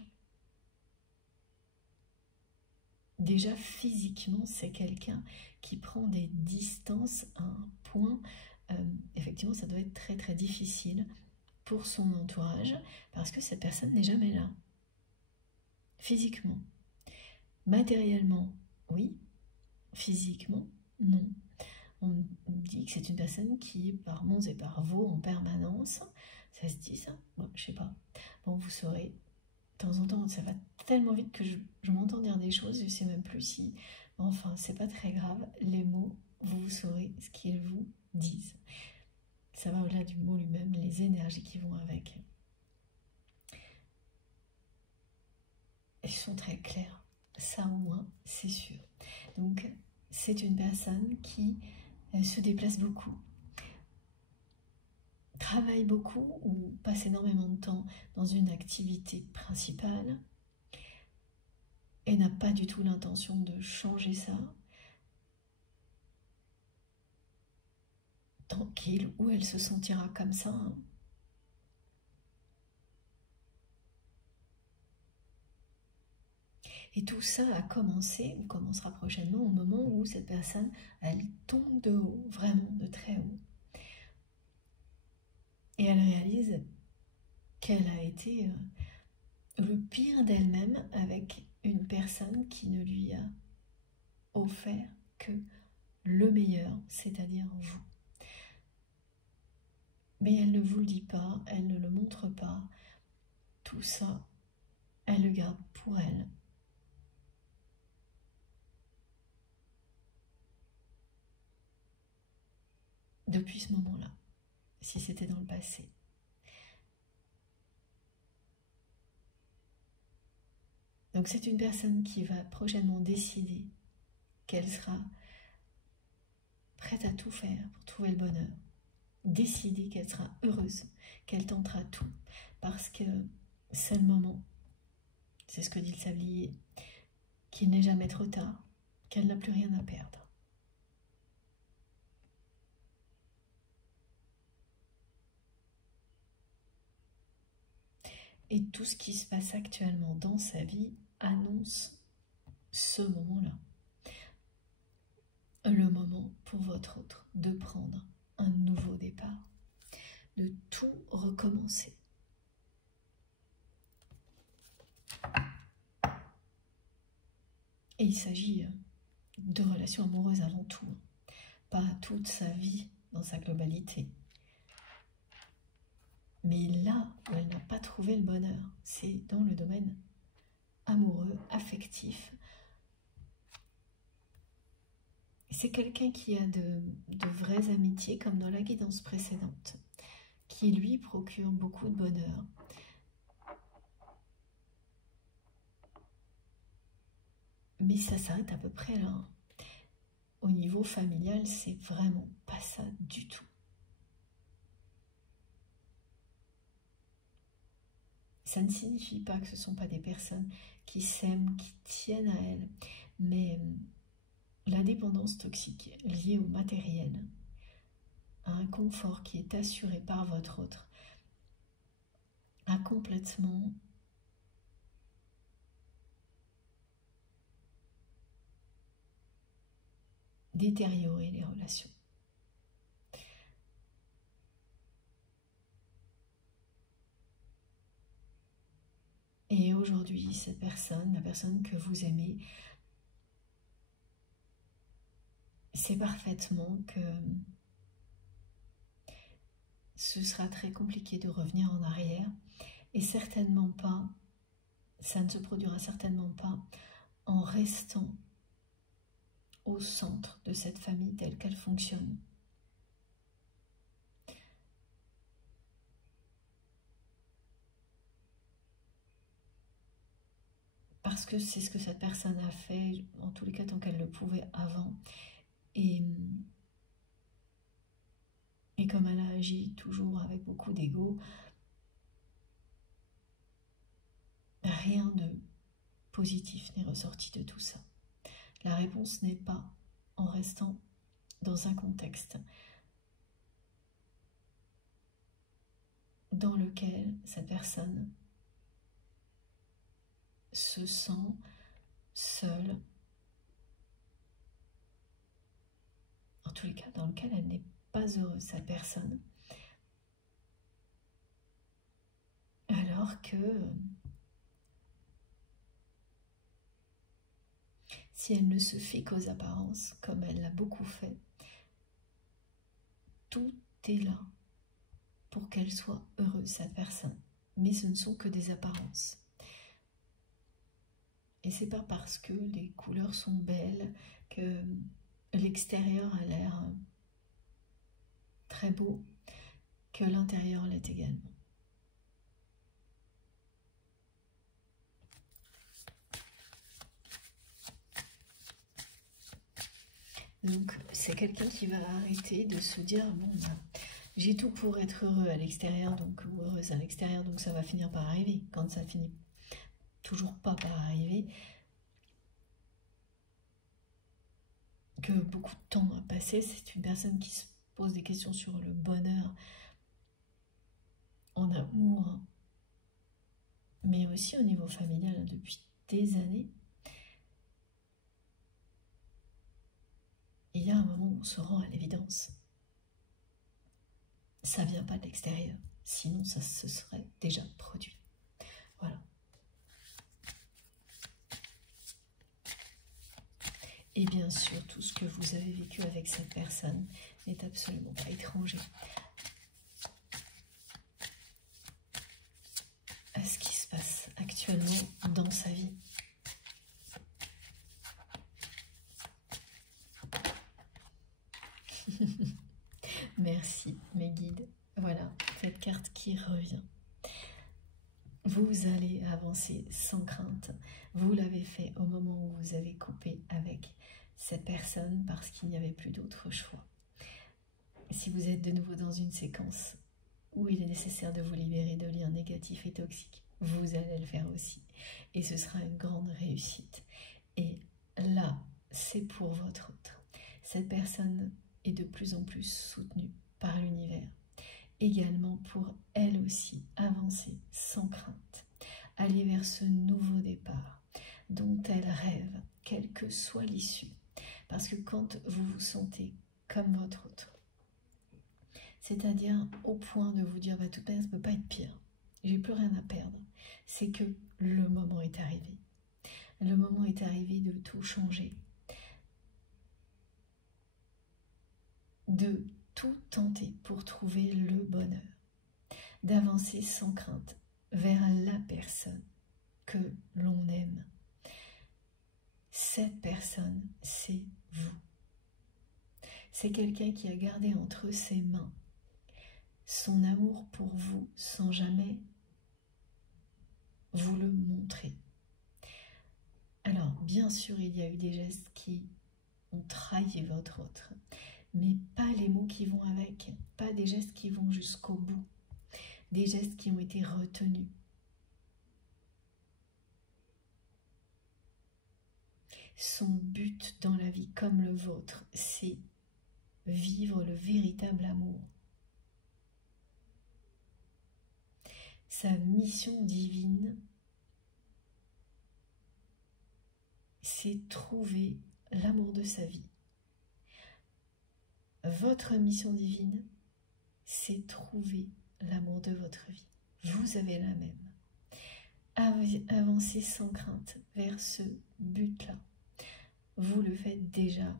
Déjà physiquement, c'est quelqu'un qui prend des distances à un point, effectivement ça doit être très très difficile pour son entourage, parce que cette personne n'est jamais là. Physiquement. Matériellement, oui. Physiquement, non. On dit que c'est une personne qui est par monts et par vaux en permanence. Ça se dit ça? Bon, je sais pas. Bon, vous saurez. De temps en temps, ça va tellement vite que je m'entends dire des choses, je sais même plus si... Enfin, c'est pas très grave. Les mots, vous saurez ce qu'ils vous disent. Ça va au-delà du mot lui-même, les énergies qui vont avec. Elles sont très claires. Ça au moins, c'est sûr. Donc, c'est une personne qui se déplace beaucoup, travaille beaucoup ou passe énormément de temps dans une activité principale et n'a pas du tout l'intention de changer ça, tant qu'il ou elle se sentira comme ça, hein. Et tout ça a commencé, ou commencera prochainement, au moment où cette personne, elle tombe de haut, vraiment de très haut. Et elle réalise qu'elle a été le pire d'elle-même avec une personne qui ne lui a offert que le meilleur, c'est-à-dire vous. Mais elle ne vous le dit pas, elle ne le montre pas. Tout ça, elle le garde pour elle. Depuis ce moment-là, si c'était dans le passé. Donc c'est une personne qui va prochainement décider qu'elle sera prête à tout faire pour trouver le bonheur. Décider qu'elle sera heureuse, qu'elle tentera tout. Parce que c'est le moment, c'est ce que dit le sablier, qu'il n'est jamais trop tard, qu'elle n'a plus rien à perdre. Et tout ce qui se passe actuellement dans sa vie annonce ce moment-là. Le moment pour votre autre de prendre un nouveau départ, de tout recommencer. Et il s'agit de relations amoureuses avant tout, pas toute sa vie dans sa globalité. Mais là où elle n'a pas trouvé le bonheur, c'est dans le domaine amoureux, affectif. C'est quelqu'un qui a de vraies amitiés, comme dans la guidance précédente, qui lui procure beaucoup de bonheur. Mais ça s'arrête à peu près là. Au niveau familial, c'est vraiment pas ça du tout. Ça ne signifie pas que ce ne sont pas des personnes qui s'aiment, qui tiennent à elles, mais la dépendance toxique liée au matériel, à un confort qui est assuré par votre autre, a complètement détérioré les relations. Et aujourd'hui, cette personne, la personne que vous aimez, sait parfaitement que ce sera très compliqué de revenir en arrière et certainement pas, ça ne se produira certainement pas en restant au centre de cette famille telle qu'elle fonctionne. Parce que c'est ce que cette personne a fait, en tous les cas tant qu'elle le pouvait avant. Et comme elle a agi toujours avec beaucoup d'ego, rien de positif n'est ressorti de tout ça. La réponse n'est pas en restant dans un contexte dans lequel cette personne se sent seule, en tous les cas dans lequel elle n'est pas heureuse, cette personne, alors que si elle ne se fie qu'aux apparences, comme elle l'a beaucoup fait, tout est là pour qu'elle soit heureuse, cette personne. Mais ce ne sont que des apparences. Et c'est pas parce que les couleurs sont belles, que l'extérieur a l'air très beau, que l'intérieur l'est également. Donc c'est quelqu'un qui va arrêter de se dire bon j'ai tout pour être heureux à l'extérieur donc ou heureuse à l'extérieur donc ça va finir par arriver. Quand ça finit toujours pas par arriver, que beaucoup de temps a passé, c'est une personne qui se pose des questions sur le bonheur en amour, mais aussi au niveau familial depuis des années. Et il y a un moment où on se rend à l'évidence. Ça ne vient pas de l'extérieur, sinon ça se serait déjà produit. Voilà. Et bien sûr, tout ce que vous avez vécu avec cette personne n'est absolument pas étranger à ce qui se passe actuellement dans sa vie. Merci mes guides. Voilà, cette carte qui revient. Vous allez avancer sans crainte. Vous l'avez fait au moment où vous avez coupé avec cette personne parce qu'il n'y avait plus d'autre choix. Si vous êtes de nouveau dans une séquence où il est nécessaire de vous libérer de liens négatifs et toxiques, vous allez le faire aussi. Et ce sera une grande réussite. Et là, c'est pour votre autre. Cette personne est de plus en plus soutenue par l'univers. Également pour elle aussi avancer sans crainte, aller vers ce nouveau départ dont elle rêve, quelle que soit l'issue. Parce que quand vous vous sentez comme votre autre, c'est-à-dire au point de vous dire, bah, toute manière, ça ne peut pas être pire, j'ai plus rien à perdre, c'est que le moment est arrivé. Le moment est arrivé de tout changer, de tout tenter pour trouver le bonheur, d'avancer sans crainte vers la personne que l'on aime. Cette personne, c'est vous. C'est quelqu'un qui a gardé entre ses mains son amour pour vous sans jamais vous le montrer. Alors, bien sûr, il y a eu des gestes qui ont trahi votre autre, mais pas les mots qui vont avec, pas des gestes qui vont jusqu'au bout, des gestes qui ont été retenus. Son but dans la vie, comme le vôtre, c'est vivre le véritable amour. Sa mission divine, c'est trouver l'amour de sa vie. Votre mission divine, c'est trouver l'amour de votre vie. Vous avez la même. Avancez sans crainte vers ce but-là. Vous le faites déjà.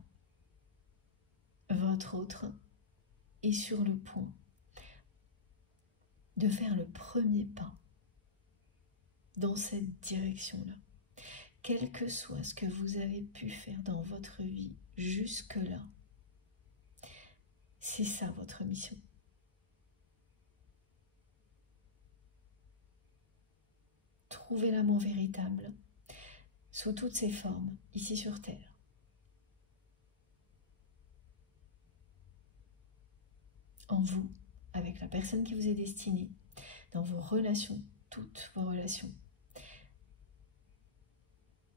Votre autre est sur le point de faire le premier pas dans cette direction-là. Quel que soit ce que vous avez pu faire dans votre vie jusque-là, c'est ça votre mission. Trouvez l'amour véritable sous toutes ses formes, ici sur Terre. En vous, avec la personne qui vous est destinée, dans vos relations, toutes vos relations,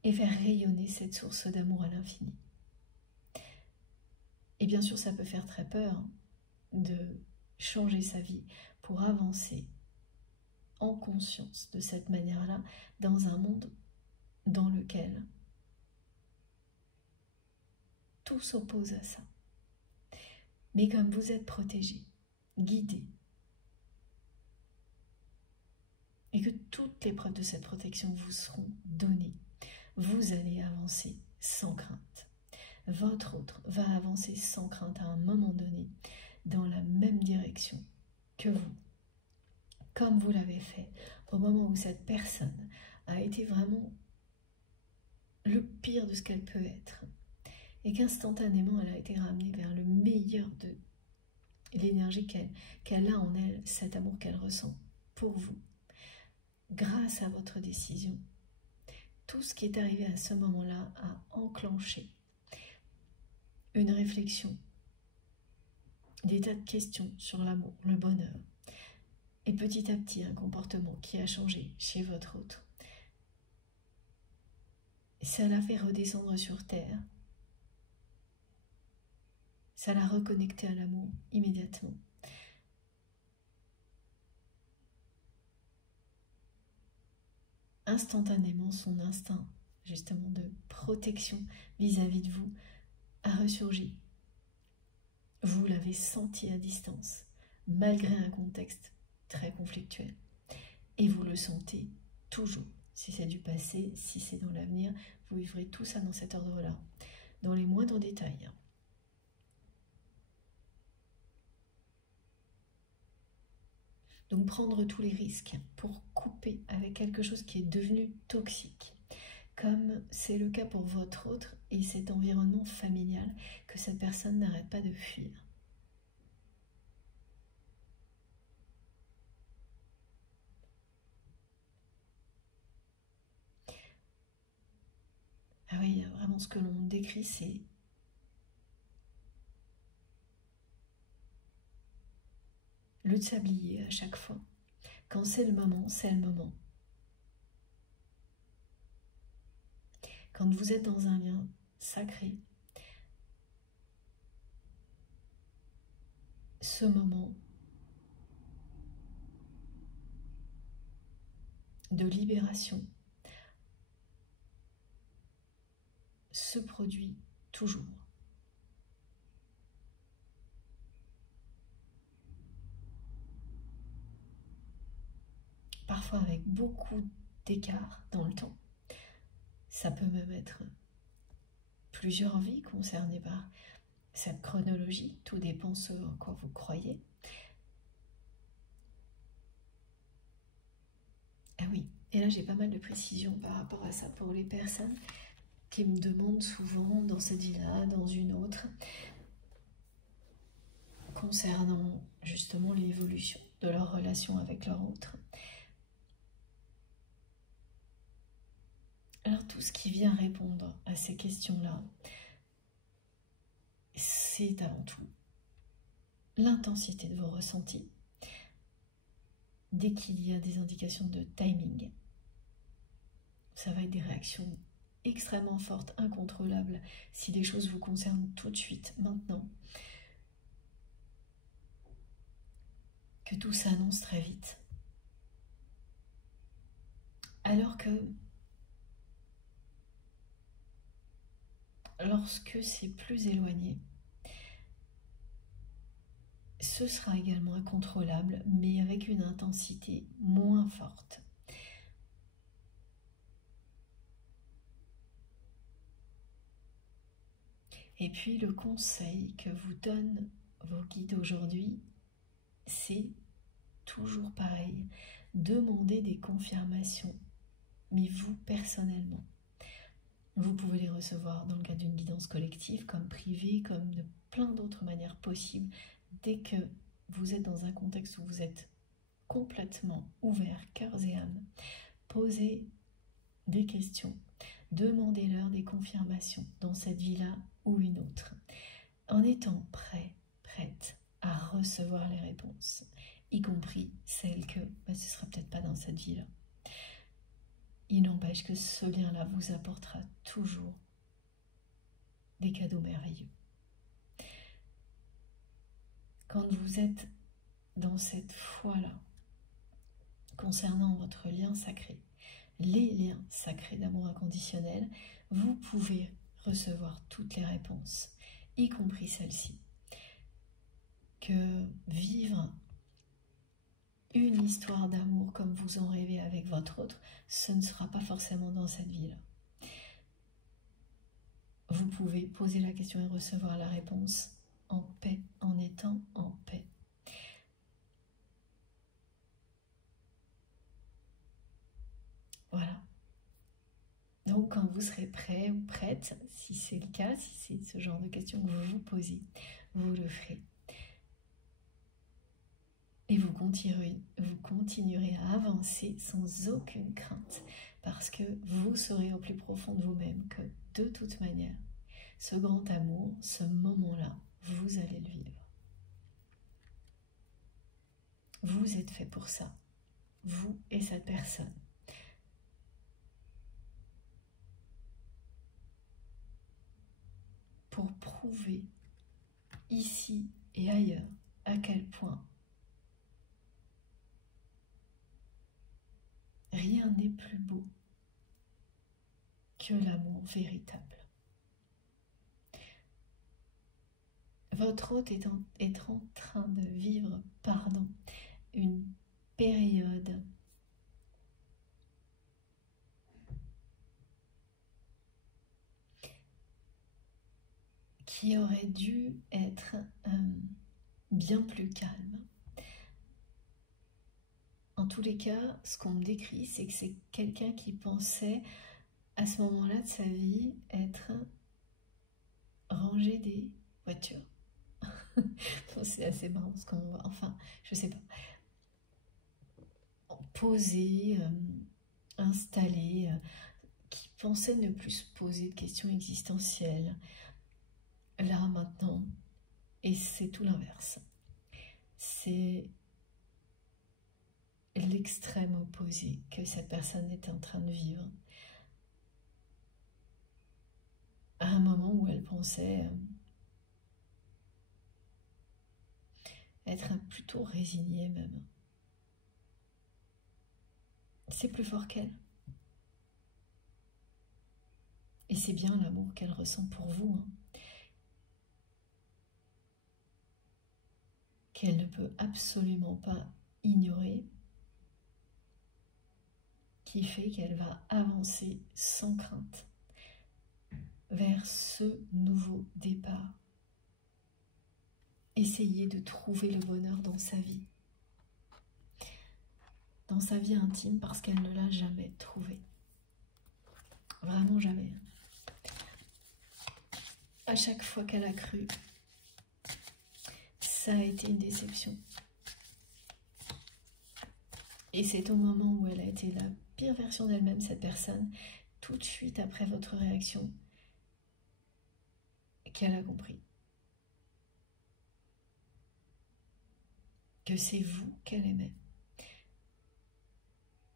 et faire rayonner cette source d'amour à l'infini. Et bien sûr, ça peut faire très peur de changer sa vie pour avancer en conscience de cette manière-là, dans un monde dans lequel tout s'oppose à ça. Mais comme vous êtes protégé, guidé, et que toutes les preuves de cette protection vous seront données, vous allez avancer sans crainte. Votre autre va avancer sans crainte à un moment donné dans la même direction que vous, comme vous l'avez fait au moment où cette personne a été vraiment le pire de ce qu'elle peut être et qu'instantanément elle a été ramenée vers le meilleur de l'énergie qu'elle a en elle, cet amour qu'elle ressent pour vous. Grâce à votre décision, tout ce qui est arrivé à ce moment-là a enclenché une réflexion, des tas de questions sur l'amour, le bonheur, et petit à petit un comportement qui a changé chez votre autre. Ça l'a fait redescendre sur terre, ça l'a reconnecté à l'amour immédiatement. Instantanément, son instinct justement de protection vis-à-vis de vous a ressurgi Vous l'avez senti à distance, malgré un contexte très conflictuel. Et vous le sentez toujours. Si c'est du passé, si c'est dans l'avenir, vous vivrez tout ça dans cet ordre-là, dans les moindres détails. Donc prendre tous les risques pour couper avec quelque chose qui est devenu toxique, comme c'est le cas pour votre autre et cet environnement familial que cette personne n'arrête pas de fuir. Ah oui, vraiment ce que l'on décrit, c'est le sablier à chaque fois. Quand c'est le moment, c'est le moment. Quand vous êtes dans un lien sacré, ce moment de libération se produit toujours. Parfois avec beaucoup d'écart dans le temps. Ça peut même être plusieurs vies concernées par cette chronologie. Tout dépend ce en quoi vous croyez. Ah oui, et là j'ai pas mal de précisions par rapport à ça pour les personnes qui me demandent souvent dans cette vie-là, dans une autre, concernant justement l'évolution de leur relation avec leur autre. Alors tout ce qui vient répondre à ces questions-là, c'est avant tout l'intensité de vos ressentis. Dès qu'il y a des indications de timing, ça va être des réactions extrêmement fortes, incontrôlables, si les choses vous concernent tout de suite, maintenant. Que tout s'annonce très vite. Alors que lorsque c'est plus éloigné, ce sera également incontrôlable, mais avec une intensité moins forte. Et puis le conseil que vous donnent vos guides aujourd'hui, c'est toujours pareil, demandez des confirmations, mais vous personnellement. Vous pouvez les recevoir dans le cadre d'une guidance collective, comme privée, comme de plein d'autres manières possibles. Dès que vous êtes dans un contexte où vous êtes complètement ouvert, cœurs et âme, posez des questions, demandez-leur des confirmations dans cette vie-là ou une autre, en étant prêt, prête à recevoir les réponses, y compris celles que ce sera peut-être pas dans cette vie-là. Il n'empêche que ce lien-là vous apportera toujours des cadeaux merveilleux. Quand vous êtes dans cette foi-là, concernant votre lien sacré, les liens sacrés d'amour inconditionnel, vous pouvez recevoir toutes les réponses, y compris celle-ci. Que vivre une histoire d'amour comme vous en rêvez avec votre autre, ce ne sera pas forcément dans cette vie-là. Vous pouvez poser la question et recevoir la réponse en paix, en étant en paix. Voilà. Donc quand vous serez prêt ou prête, si c'est le cas, si c'est ce genre de questions que vous vous posez, vous le ferez. Et vous continuerez à avancer sans aucune crainte, parce que vous saurez au plus profond de vous-même que de toute manière, ce grand amour, ce moment-là, vous allez le vivre. Vous êtes fait pour ça, vous et cette personne. Pour prouver ici et ailleurs à quel point rien n'est plus beau que l'amour véritable. votre hôte est en train de vivre, pardon, une période qui aurait dû être bien plus calme. En tous les cas, ce qu'on me décrit, c'est que c'est quelqu'un qui pensait à ce moment-là de sa vie être ranger des voitures. C'est assez marrant ce qu'on voit. Enfin, je sais pas. Poser, installer, qui pensait ne plus se poser de questions existentielles. Là, maintenant, et c'est tout l'inverse. C'est l'extrême opposé que cette personne est en train de vivre. À un moment où elle pensait être plutôt résignée même. C'est plus fort qu'elle. Et c'est bien l'amour qu'elle ressent pour vous, hein, qu'elle ne peut absolument pas ignorer, qui fait qu'elle va avancer sans crainte vers ce nouveau départ. Essayer de trouver le bonheur dans sa vie intime, parce qu'elle ne l'a jamais trouvé. Vraiment jamais. À chaque fois qu'elle a cru, ça a été une déception. Et c'est au moment où elle a été la pire version d'elle-même, cette personne, tout de suite après votre réaction, qu'elle a compris que c'est vous qu'elle aimait.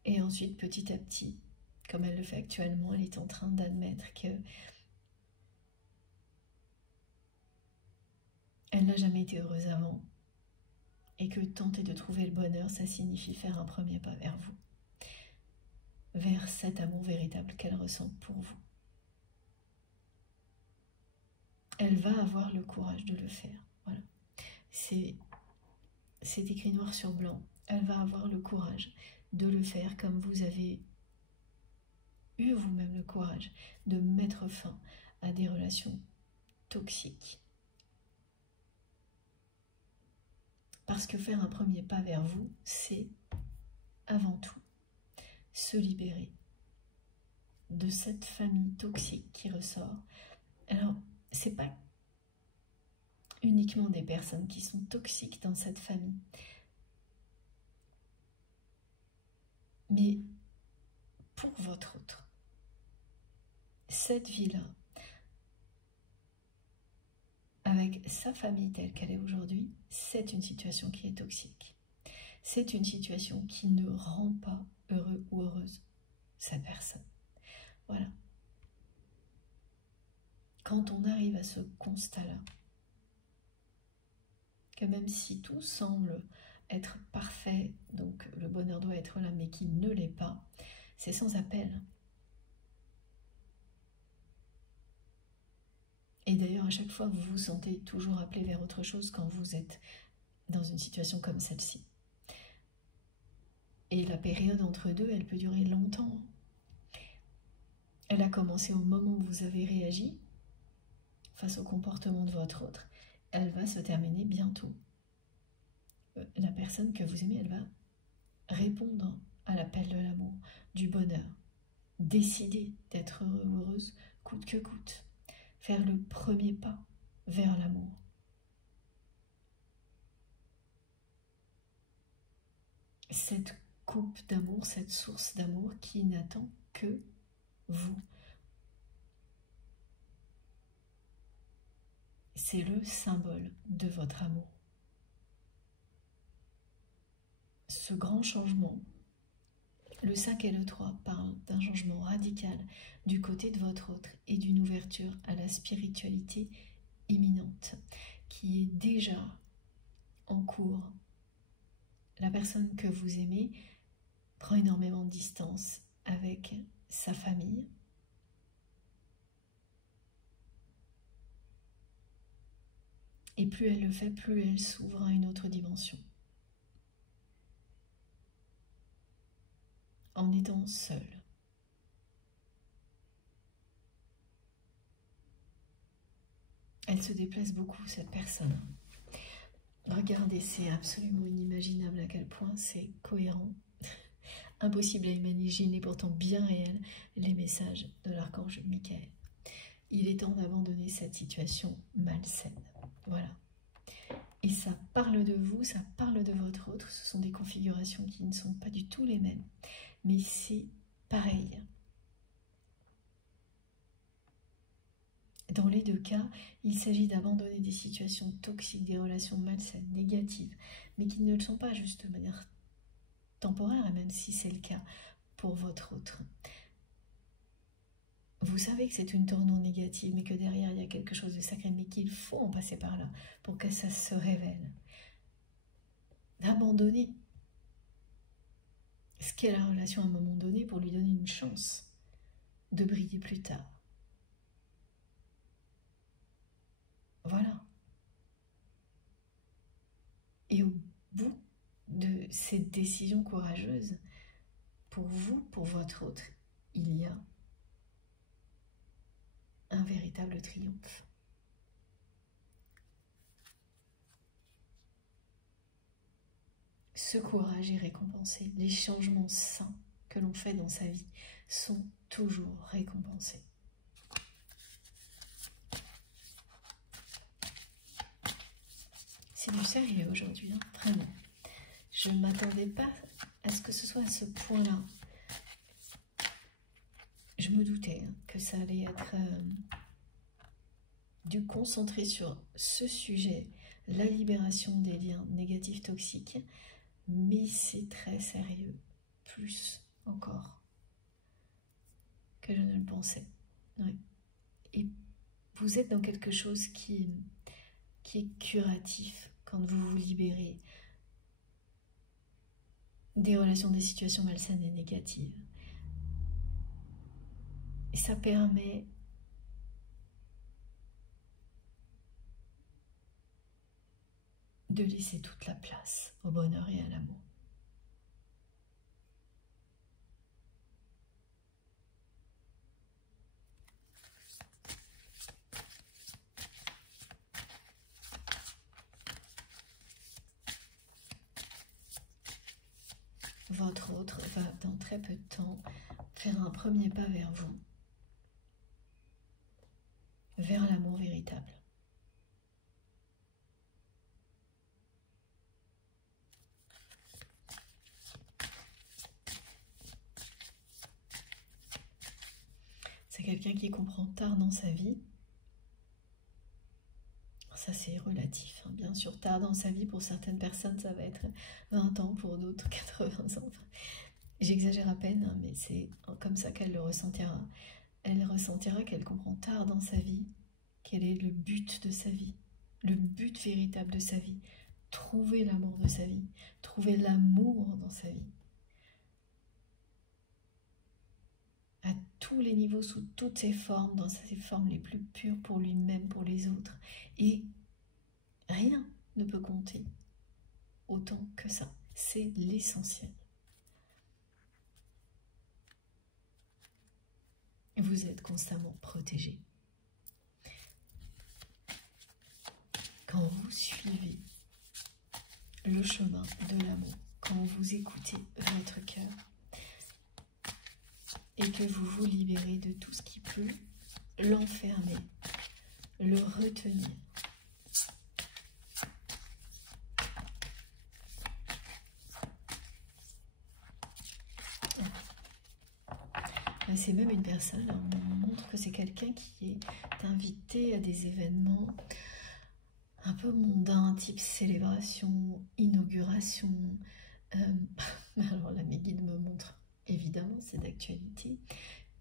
Et ensuite, petit à petit, comme elle le fait actuellement, elle est en train d'admettre que elle n'a jamais été heureuse avant et que tenter de trouver le bonheur, ça signifie faire un premier pas vers vous, vers cet amour véritable qu'elle ressent pour vous. Elle va avoir le courage de le faire. Voilà. C'est écrit noir sur blanc. Elle va avoir le courage de le faire, comme vous avez eu vous-même le courage de mettre fin à des relations toxiques. Parce que faire un premier pas vers vous, c'est avant tout se libérer de cette famille toxique qui ressort. Alors, c'est pas uniquement des personnes qui sont toxiques dans cette famille, mais pour votre autre. Cette vie-là, avec sa famille telle qu'elle est aujourd'hui, c'est une situation qui est toxique. C'est une situation qui ne rend pas heureux ou heureuse sa personne. Voilà. Quand on arrive à ce constat-là, que même si tout semble être parfait, donc le bonheur doit être là, mais qu'il ne l'est pas, c'est sans appel. Et d'ailleurs, à chaque fois, vous vous sentez toujours appelé vers autre chose quand vous êtes dans une situation comme celle-ci. Et la période entre deux, elle peut durer longtemps. Elle a commencé au moment où vous avez réagi face au comportement de votre autre. Elle va se terminer bientôt. La personne que vous aimez, elle va répondre à l'appel de l'amour, du bonheur. Décider d'être heureux ou heureuse, coûte que coûte. Faire le premier pas vers l'amour. Cette coupe d'amour, cette source d'amour qui n'attend que vous. C'est le symbole de votre amour. Ce grand changement, le 5 et le 3 parlent d'un changement radical du côté de votre autre et d'une ouverture à la spiritualité imminente qui est déjà en cours. La personne que vous aimez prend énormément de distance avec sa famille. Et plus elle le fait, plus elle s'ouvre à une autre dimension. En étant seule. Elle se déplace beaucoup, cette personne. Regardez, c'est absolument inimaginable à quel point c'est cohérent. Impossible à imaginer, pourtant bien réel, les messages de l'archange Michael. Il est temps d'abandonner cette situation malsaine. Voilà. Et ça parle de vous, ça parle de votre autre. Ce sont des configurations qui ne sont pas du tout les mêmes. Mais c'est pareil. Dans les deux cas, il s'agit d'abandonner des situations toxiques, des relations malsaines, négatives, mais qui ne le sont pas juste de manière temporaire, même si c'est le cas pour votre autre. Vous savez que c'est une tournure négative, mais que derrière il y a quelque chose de sacré, mais qu'il faut en passer par là pour que ça se révèle. D'abandonner ce qu'est la relation à un moment donné pour lui donner une chance de briller plus tard. Voilà. Et au bout de cette décision courageuse, pour vous, pour votre autre, il y a un véritable triomphe. Ce courage est récompensé. Les changements sains que l'on fait dans sa vie sont toujours récompensés. C'est du sérieux aujourd'hui, hein, vraiment. Je ne m'attendais pas à ce que ce soit à ce point-là. Je me doutais que ça allait être du concentré sur ce sujet, la libération des liens négatifs toxiques, mais c'est très sérieux, plus encore que je ne le pensais. Oui. Et vous êtes dans quelque chose qui est curatif quand vous vous libérez des relations, des situations malsaines et négatives. Et ça permet de laisser toute la place au bonheur et à l'amour. Votre autre va dans très peu de temps faire un premier pas vers vous, vers l'amour véritable. C'est quelqu'un qui comprend tard dans sa vie. Ça, c'est relatif, hein. Bien sûr, tard dans sa vie, pour certaines personnes, ça va être 20 ans, pour d'autres 80 ans. J'exagère à peine, hein, mais c'est comme ça qu'elle le ressentira. Elle ressentira qu'elle comprend tard dans sa vie quel est le but de sa vie, le but véritable de sa vie. Trouver l'amour de sa vie, trouver l'amour dans sa vie. À tous les niveaux, sous toutes ses formes, dans ses formes les plus pures pour lui-même, pour les autres. Et rien ne peut compter autant que ça. C'est l'essentiel. Vous êtes constamment protégé. Quand vous suivez le chemin de l'amour, quand vous écoutez votre cœur, et que vous vous libérez de tout ce qui peut l'enfermer, le retenir. C'est même une personne, on montre que c'est quelqu'un qui est invité à des événements un peu mondains, type célébration, inauguration. Alors là, mes guides me montrent, évidemment, c'est d'actualité,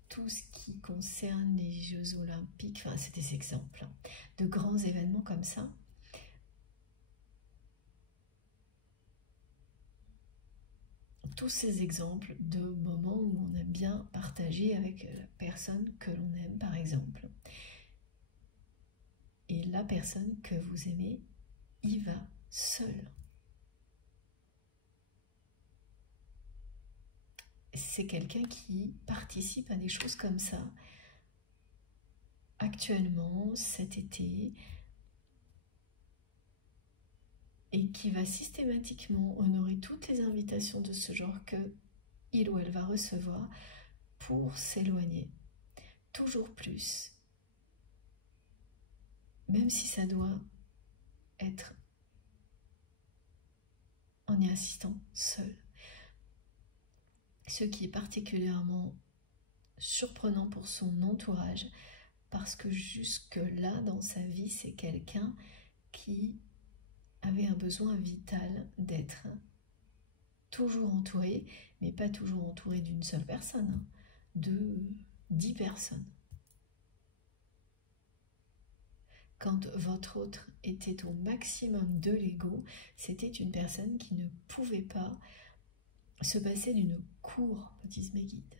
tout ce qui concerne les Jeux Olympiques, enfin c'est des exemples de grands événements comme ça. Tous ces exemples de moments où on aime bien partager avec la personne que l'on aime, par exemple. Et la personne que vous aimez y va seule. C'est quelqu'un qui participe à des choses comme ça actuellement, cet été, et qui va systématiquement honorer toutes les invitations de ce genre que il ou elle va recevoir pour s'éloigner toujours plus, même si ça doit être en y assistant seul. Ce qui est particulièrement surprenant pour son entourage, parce que jusque-là dans sa vie, c'est quelqu'un qui avait un besoin vital d'être toujours entouré, mais pas toujours entouré d'une seule personne, hein, de 10 personnes. Quand votre autre était au maximum de l'ego, c'était une personne qui ne pouvait pas se passer d'une cour, me disent mes guides.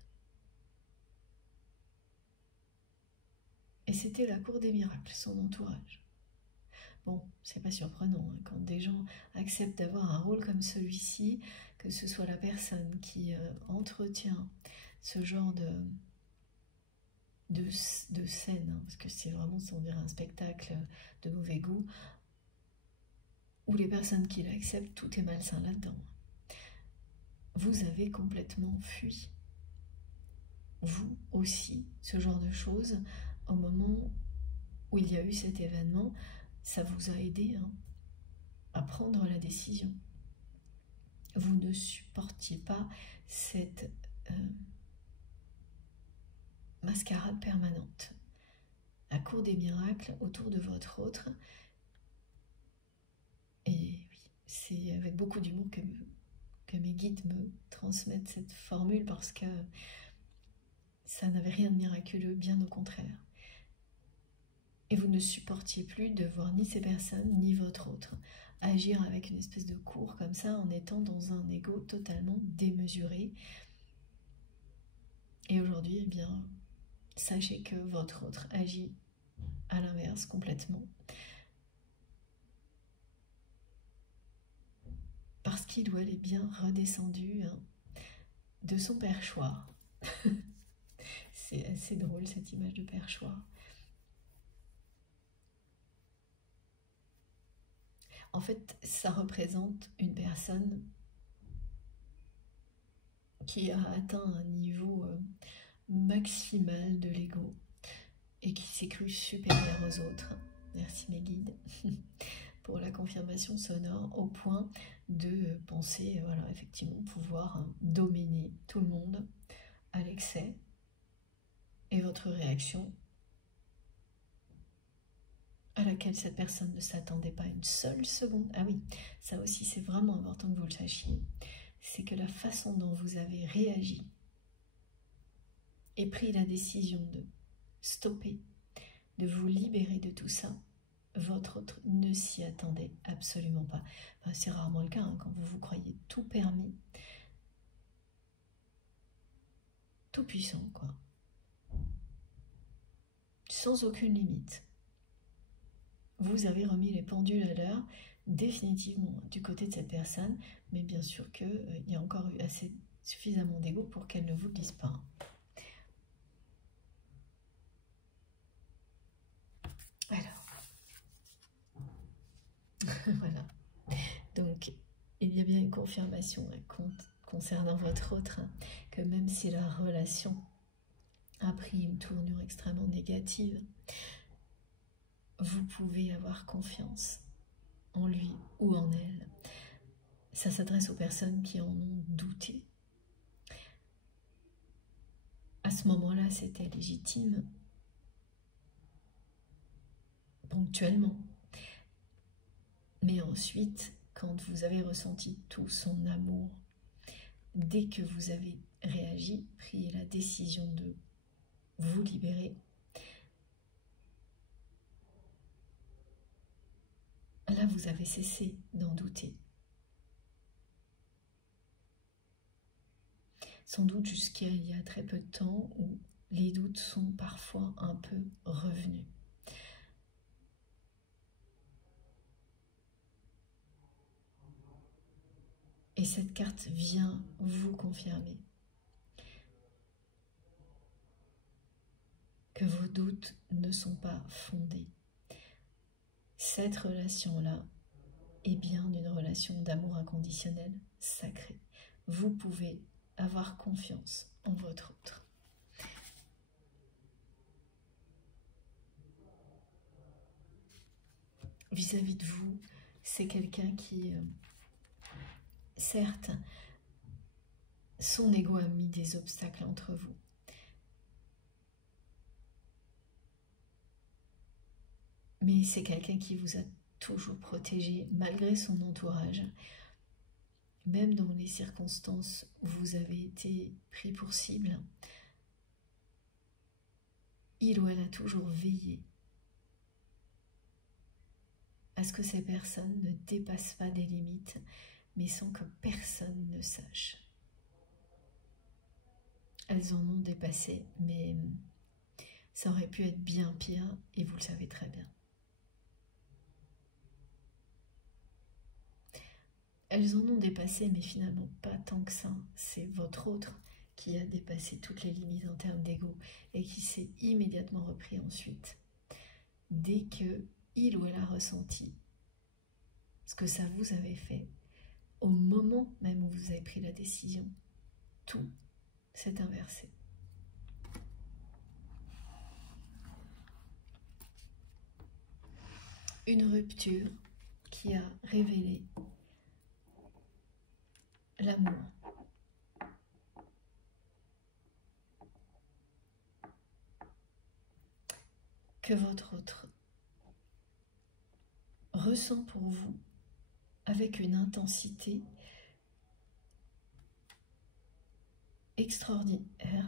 Et c'était la cour des miracles, son entourage. Bon, c'est pas surprenant, hein, quand des gens acceptent d'avoir un rôle comme celui-ci, que ce soit la personne qui entretient ce genre de scène, hein, parce que c'est vraiment, on dirait un spectacle de mauvais goût, ou les personnes qui l'acceptent, tout est malsain là-dedans. Vous avez complètement fui, vous aussi, ce genre de choses, au moment où il y a eu cet événement. Ça vous a aidé, hein, à prendre la décision. Vous ne supportiez pas cette mascarade permanente. La cour des miracles autour de votre autre. Et oui, c'est avec beaucoup d'humour que mes guides me transmettent cette formule, parce que ça n'avait rien de miraculeux, bien au contraire. Et vous ne supportiez plus de voir ni ces personnes, ni votre autre agir avec une espèce de cour comme ça, en étant dans un ego totalement démesuré. Et aujourd'hui, eh bien, sachez que votre autre agit à l'inverse complètement. Parce qu'il ou elle est bien redescendu, hein, de son perchoir. C'est assez drôle, cette image de perchoir. En fait, ça représente une personne qui a atteint un niveau maximal de l'ego et qui s'est cru supérieur aux autres. Merci mes guides pour la confirmation sonore, au point de penser, voilà, effectivement, pouvoir dominer tout le monde à l'excès. Et votre réaction, à laquelle cette personne ne s'attendait pas une seule seconde. Ah oui, ça aussi c'est vraiment important que vous le sachiez. C'est que la façon dont vous avez réagi et pris la décision de stopper, de vous libérer de tout ça, votre autre ne s'y attendait absolument pas. Enfin, c'est rarement le cas, hein, quand vous vous croyez tout permis, tout puissant, quoi. Sans aucune limite. Vous avez remis les pendules à l'heure, définitivement du côté de cette personne, mais bien sûr qu'il y a encore eu suffisamment d'ego pour qu'elle ne vous le dise pas. Alors, voilà. Donc, il y a bien une confirmation concernant votre autre, hein, que même si la relation a pris une tournure extrêmement négative, vous pouvez avoir confiance en lui ou en elle. Ça s'adresse aux personnes qui en ont douté. À ce moment-là, c'était légitime, ponctuellement. Mais ensuite, quand vous avez ressenti tout son amour, dès que vous avez réagi, pris la décision de vous libérer, là, vous avez cessé d'en douter. Sans doute jusqu'à il y a très peu de temps où les doutes sont parfois un peu revenus. Et cette carte vient vous confirmer que vos doutes ne sont pas fondés. Cette relation-là est bien une relation d'amour inconditionnel, sacré. Vous pouvez avoir confiance en votre autre. Vis-à-vis de vous, c'est quelqu'un qui, certes, son ego a mis des obstacles entre vous. Mais c'est quelqu'un qui vous a toujours protégé malgré son entourage. Même dans les circonstances où vous avez été pris pour cible, il ou elle a toujours veillé à ce que ces personnes ne dépassent pas des limites, mais sans que personne ne sache. Elles en ont dépassé, mais ça aurait pu être bien pire, et vous le savez très bien. Elles en ont dépassé, mais finalement pas tant que ça. C'est votre autre qui a dépassé toutes les limites en termes d'ego et qui s'est immédiatement repris ensuite. Dès que il ou elle a ressenti ce que ça vous avait fait, au moment même où vous avez pris la décision, tout s'est inversé. Une rupture qui a révélé l'amour. Que votre autre ressent pour vous avec une intensité extraordinaire.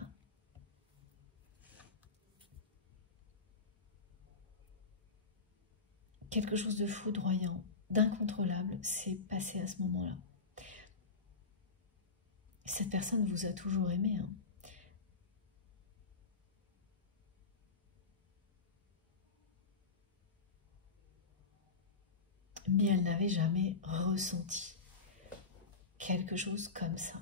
Quelque chose de foudroyant, d'incontrôlable s'est passé à ce moment-là. Cette personne vous a toujours aimé, hein. Mais elle n'avait jamais ressenti quelque chose comme ça.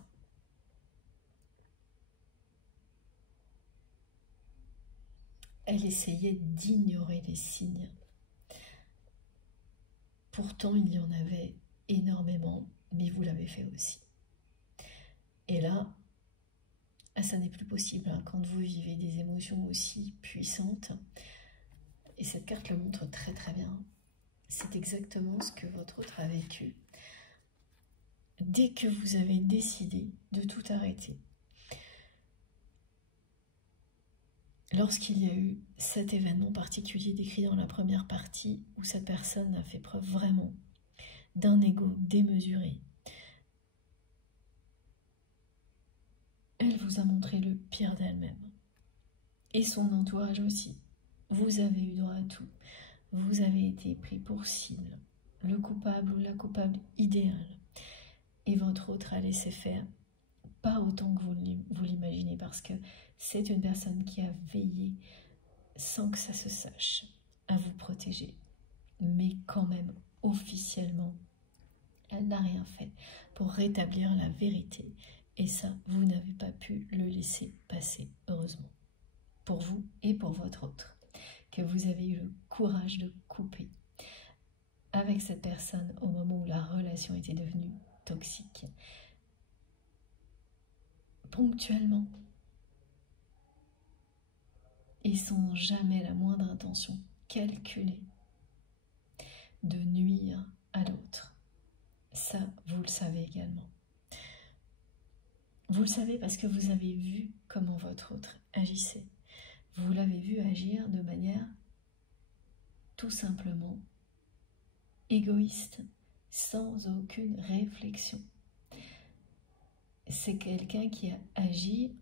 Elle essayait d'ignorer les signes. Pourtant, il y en avait énormément, mais vous l'avez fait aussi. Et là, ça n'est plus possible, hein, quand vous vivez des émotions aussi puissantes. Et cette carte le montre très très bien. C'est exactement ce que votre autre a vécu. Dès que vous avez décidé de tout arrêter, lorsqu'il y a eu cet événement particulier décrit dans la première partie, où cette personne a fait preuve vraiment d'un ego démesuré, elle vous a montré le pire d'elle-même. Et son entourage aussi. Vous avez eu droit à tout. Vous avez été pris pour cible, le coupable ou la coupable idéale. Et votre autre a laissé faire, pas autant que vous l'imaginez, parce que c'est une personne qui a veillé, sans que ça se sache, à vous protéger. Mais quand même, officiellement, elle n'a rien fait pour rétablir la vérité. Et ça, vous n'avez pas pu le laisser passer, heureusement. Pour vous et pour votre autre, que vous avez eu le courage de couper avec cette personne au moment où la relation était devenue toxique. Ponctuellement et sans jamais la moindre intention calculée de nuire à l'autre. Ça, vous le savez également. Vous le savez parce que vous avez vu comment votre autre agissait. Vous l'avez vu agir de manière tout simplement égoïste, sans aucune réflexion. C'est quelqu'un qui a agi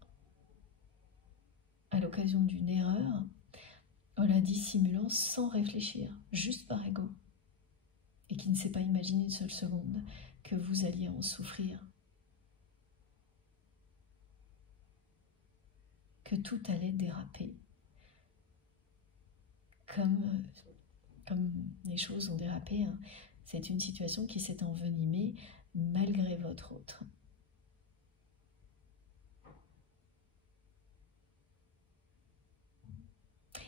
à l'occasion d'une erreur en la dissimulant sans réfléchir, juste par ego, et qui ne s'est pas imaginé une seule seconde que vous alliez en souffrir, que tout allait déraper, comme les choses ont dérapé, hein. C'est une situation qui s'est envenimée malgré votre autre.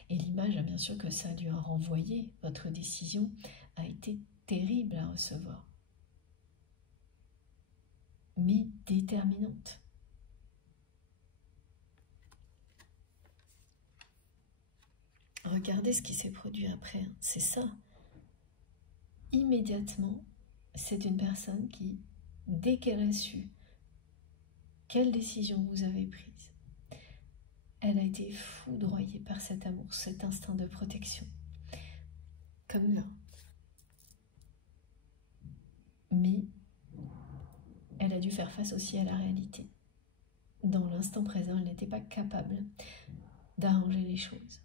Et l'image, bien sûr, que ça lui a renvoyé, votre décision, a été terrible à recevoir, mais déterminante. Regardez ce qui s'est produit après, hein. C'est ça. Immédiatement, c'est une personne qui, dès qu'elle a su quelle décision vous avez prise, elle a été foudroyée par cet amour, cet instinct de protection. Comme là. Mais elle a dû faire face aussi à la réalité. Dans l'instant présent, elle n'était pas capable d'arranger les choses.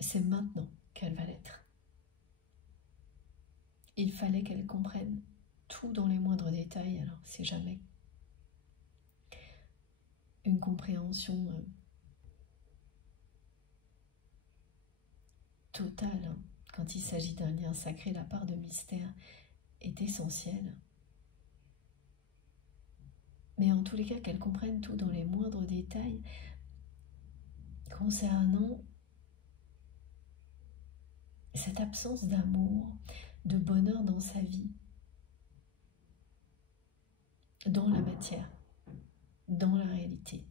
C'est maintenant qu'elle va l'être. Il fallait qu'elle comprenne tout dans les moindres détails, alors c'est jamais une compréhension totale, hein. Quand il s'agit d'un lien sacré, la part de mystère est essentielle. Mais en tous les cas, qu'elle comprenne tout dans les moindres détails concernant cette absence d'amour, de bonheur dans sa vie, dans la matière, dans la réalité.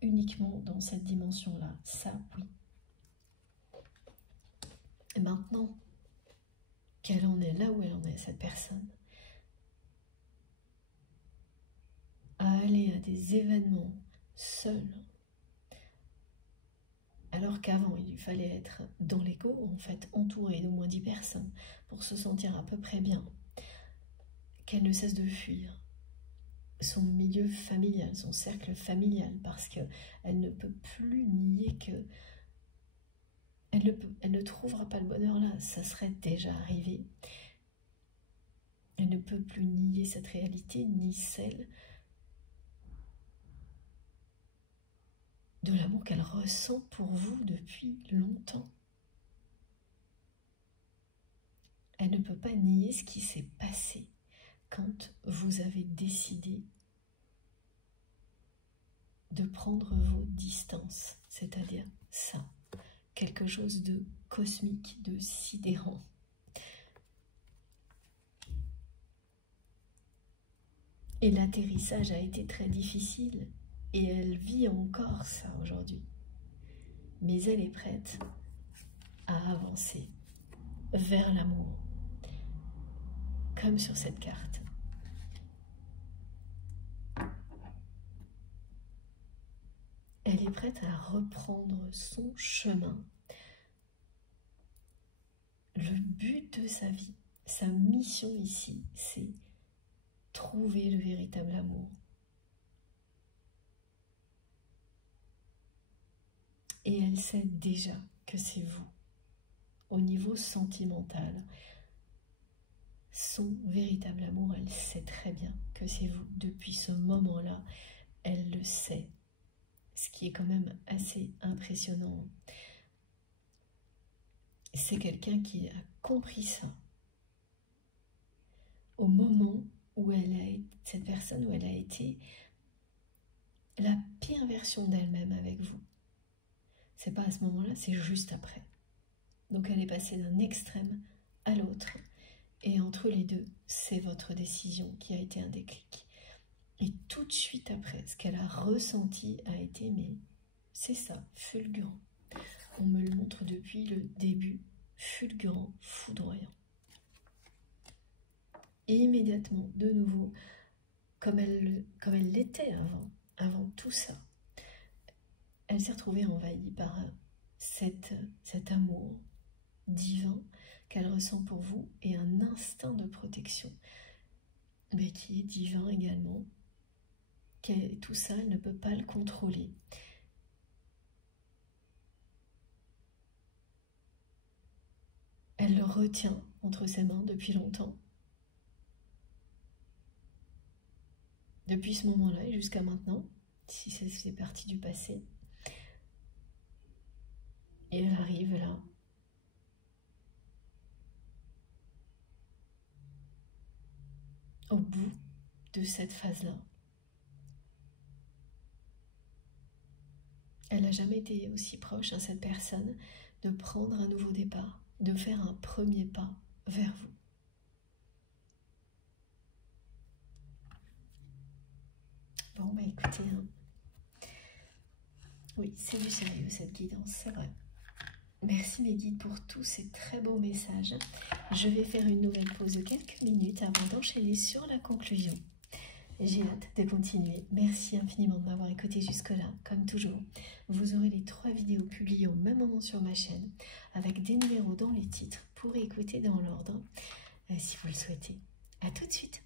Uniquement dans cette dimension-là, ça oui. Et maintenant qu'elle en est là où elle en est, cette personne, à aller à des événements seule, alors qu'avant il lui fallait être dans l'ego, en fait entourée d'au moins 10 personnes pour se sentir à peu près bien, qu'elle ne cesse de fuir son milieu familial, son cercle familial, parce qu'elle ne peut plus nier que elle ne trouvera pas le bonheur là, ça serait déjà arrivé. Elle ne peut plus nier cette réalité, ni celle de l'amour qu'elle ressent pour vous depuis longtemps. Elle ne peut pas nier ce qui s'est passé quand vous avez décidé de prendre vos distances, c'est-à-dire ça, quelque chose de cosmique, de sidérant. Et l'atterrissage a été très difficile, et elle vit encore ça aujourd'hui. Mais elle est prête à avancer vers l'amour, comme sur cette carte. Elle est prête à reprendre son chemin. Le but de sa vie, sa mission ici, c'est trouver le véritable amour. Et elle sait déjà que c'est vous, au niveau sentimental. Son véritable amour, elle sait très bien que c'est vous. Depuis ce moment-là, elle le sait. Ce qui est quand même assez impressionnant. C'est quelqu'un qui a compris ça au moment où cette personne, où elle a été la pire version d'elle-même avec vous. C'est pas à ce moment-là, c'est juste après. Donc elle est passée d'un extrême à l'autre. Et entre les deux, c'est votre décision qui a été un déclic. Et tout de suite après, ce qu'elle a ressenti a été, mais c'est ça, fulgurant. On me le montre depuis le début, fulgurant, foudroyant. Et immédiatement, de nouveau, comme elle l'était avant tout ça, elle s'est retrouvée envahie par cet amour divin qu'elle ressent pour vous et un instinct de protection, mais qui est divin également. Tout ça, elle ne peut pas le contrôler. Elle le retient entre ses mains depuis longtemps. Depuis ce moment-là et jusqu'à maintenant, si c'est parti du passé. Et elle arrive là. Au bout de cette phase-là. Elle n'a jamais été aussi proche, hein, cette personne, de prendre un nouveau départ, de faire un premier pas vers vous. Bon, bah écoutez, hein. Oui, c'est du sérieux cette guidance, c'est vrai. Merci mes guides pour tous ces très beaux messages. Je vais faire une nouvelle pause de quelques minutes avant d'enchaîner sur la conclusion. J'ai hâte de continuer. Merci infiniment de m'avoir écouté jusque-là. Comme toujours, vous aurez les 3 vidéos publiées au même moment sur ma chaîne, avec des numéros dans les titres pour écouter dans l'ordre, si vous le souhaitez. À tout de suite.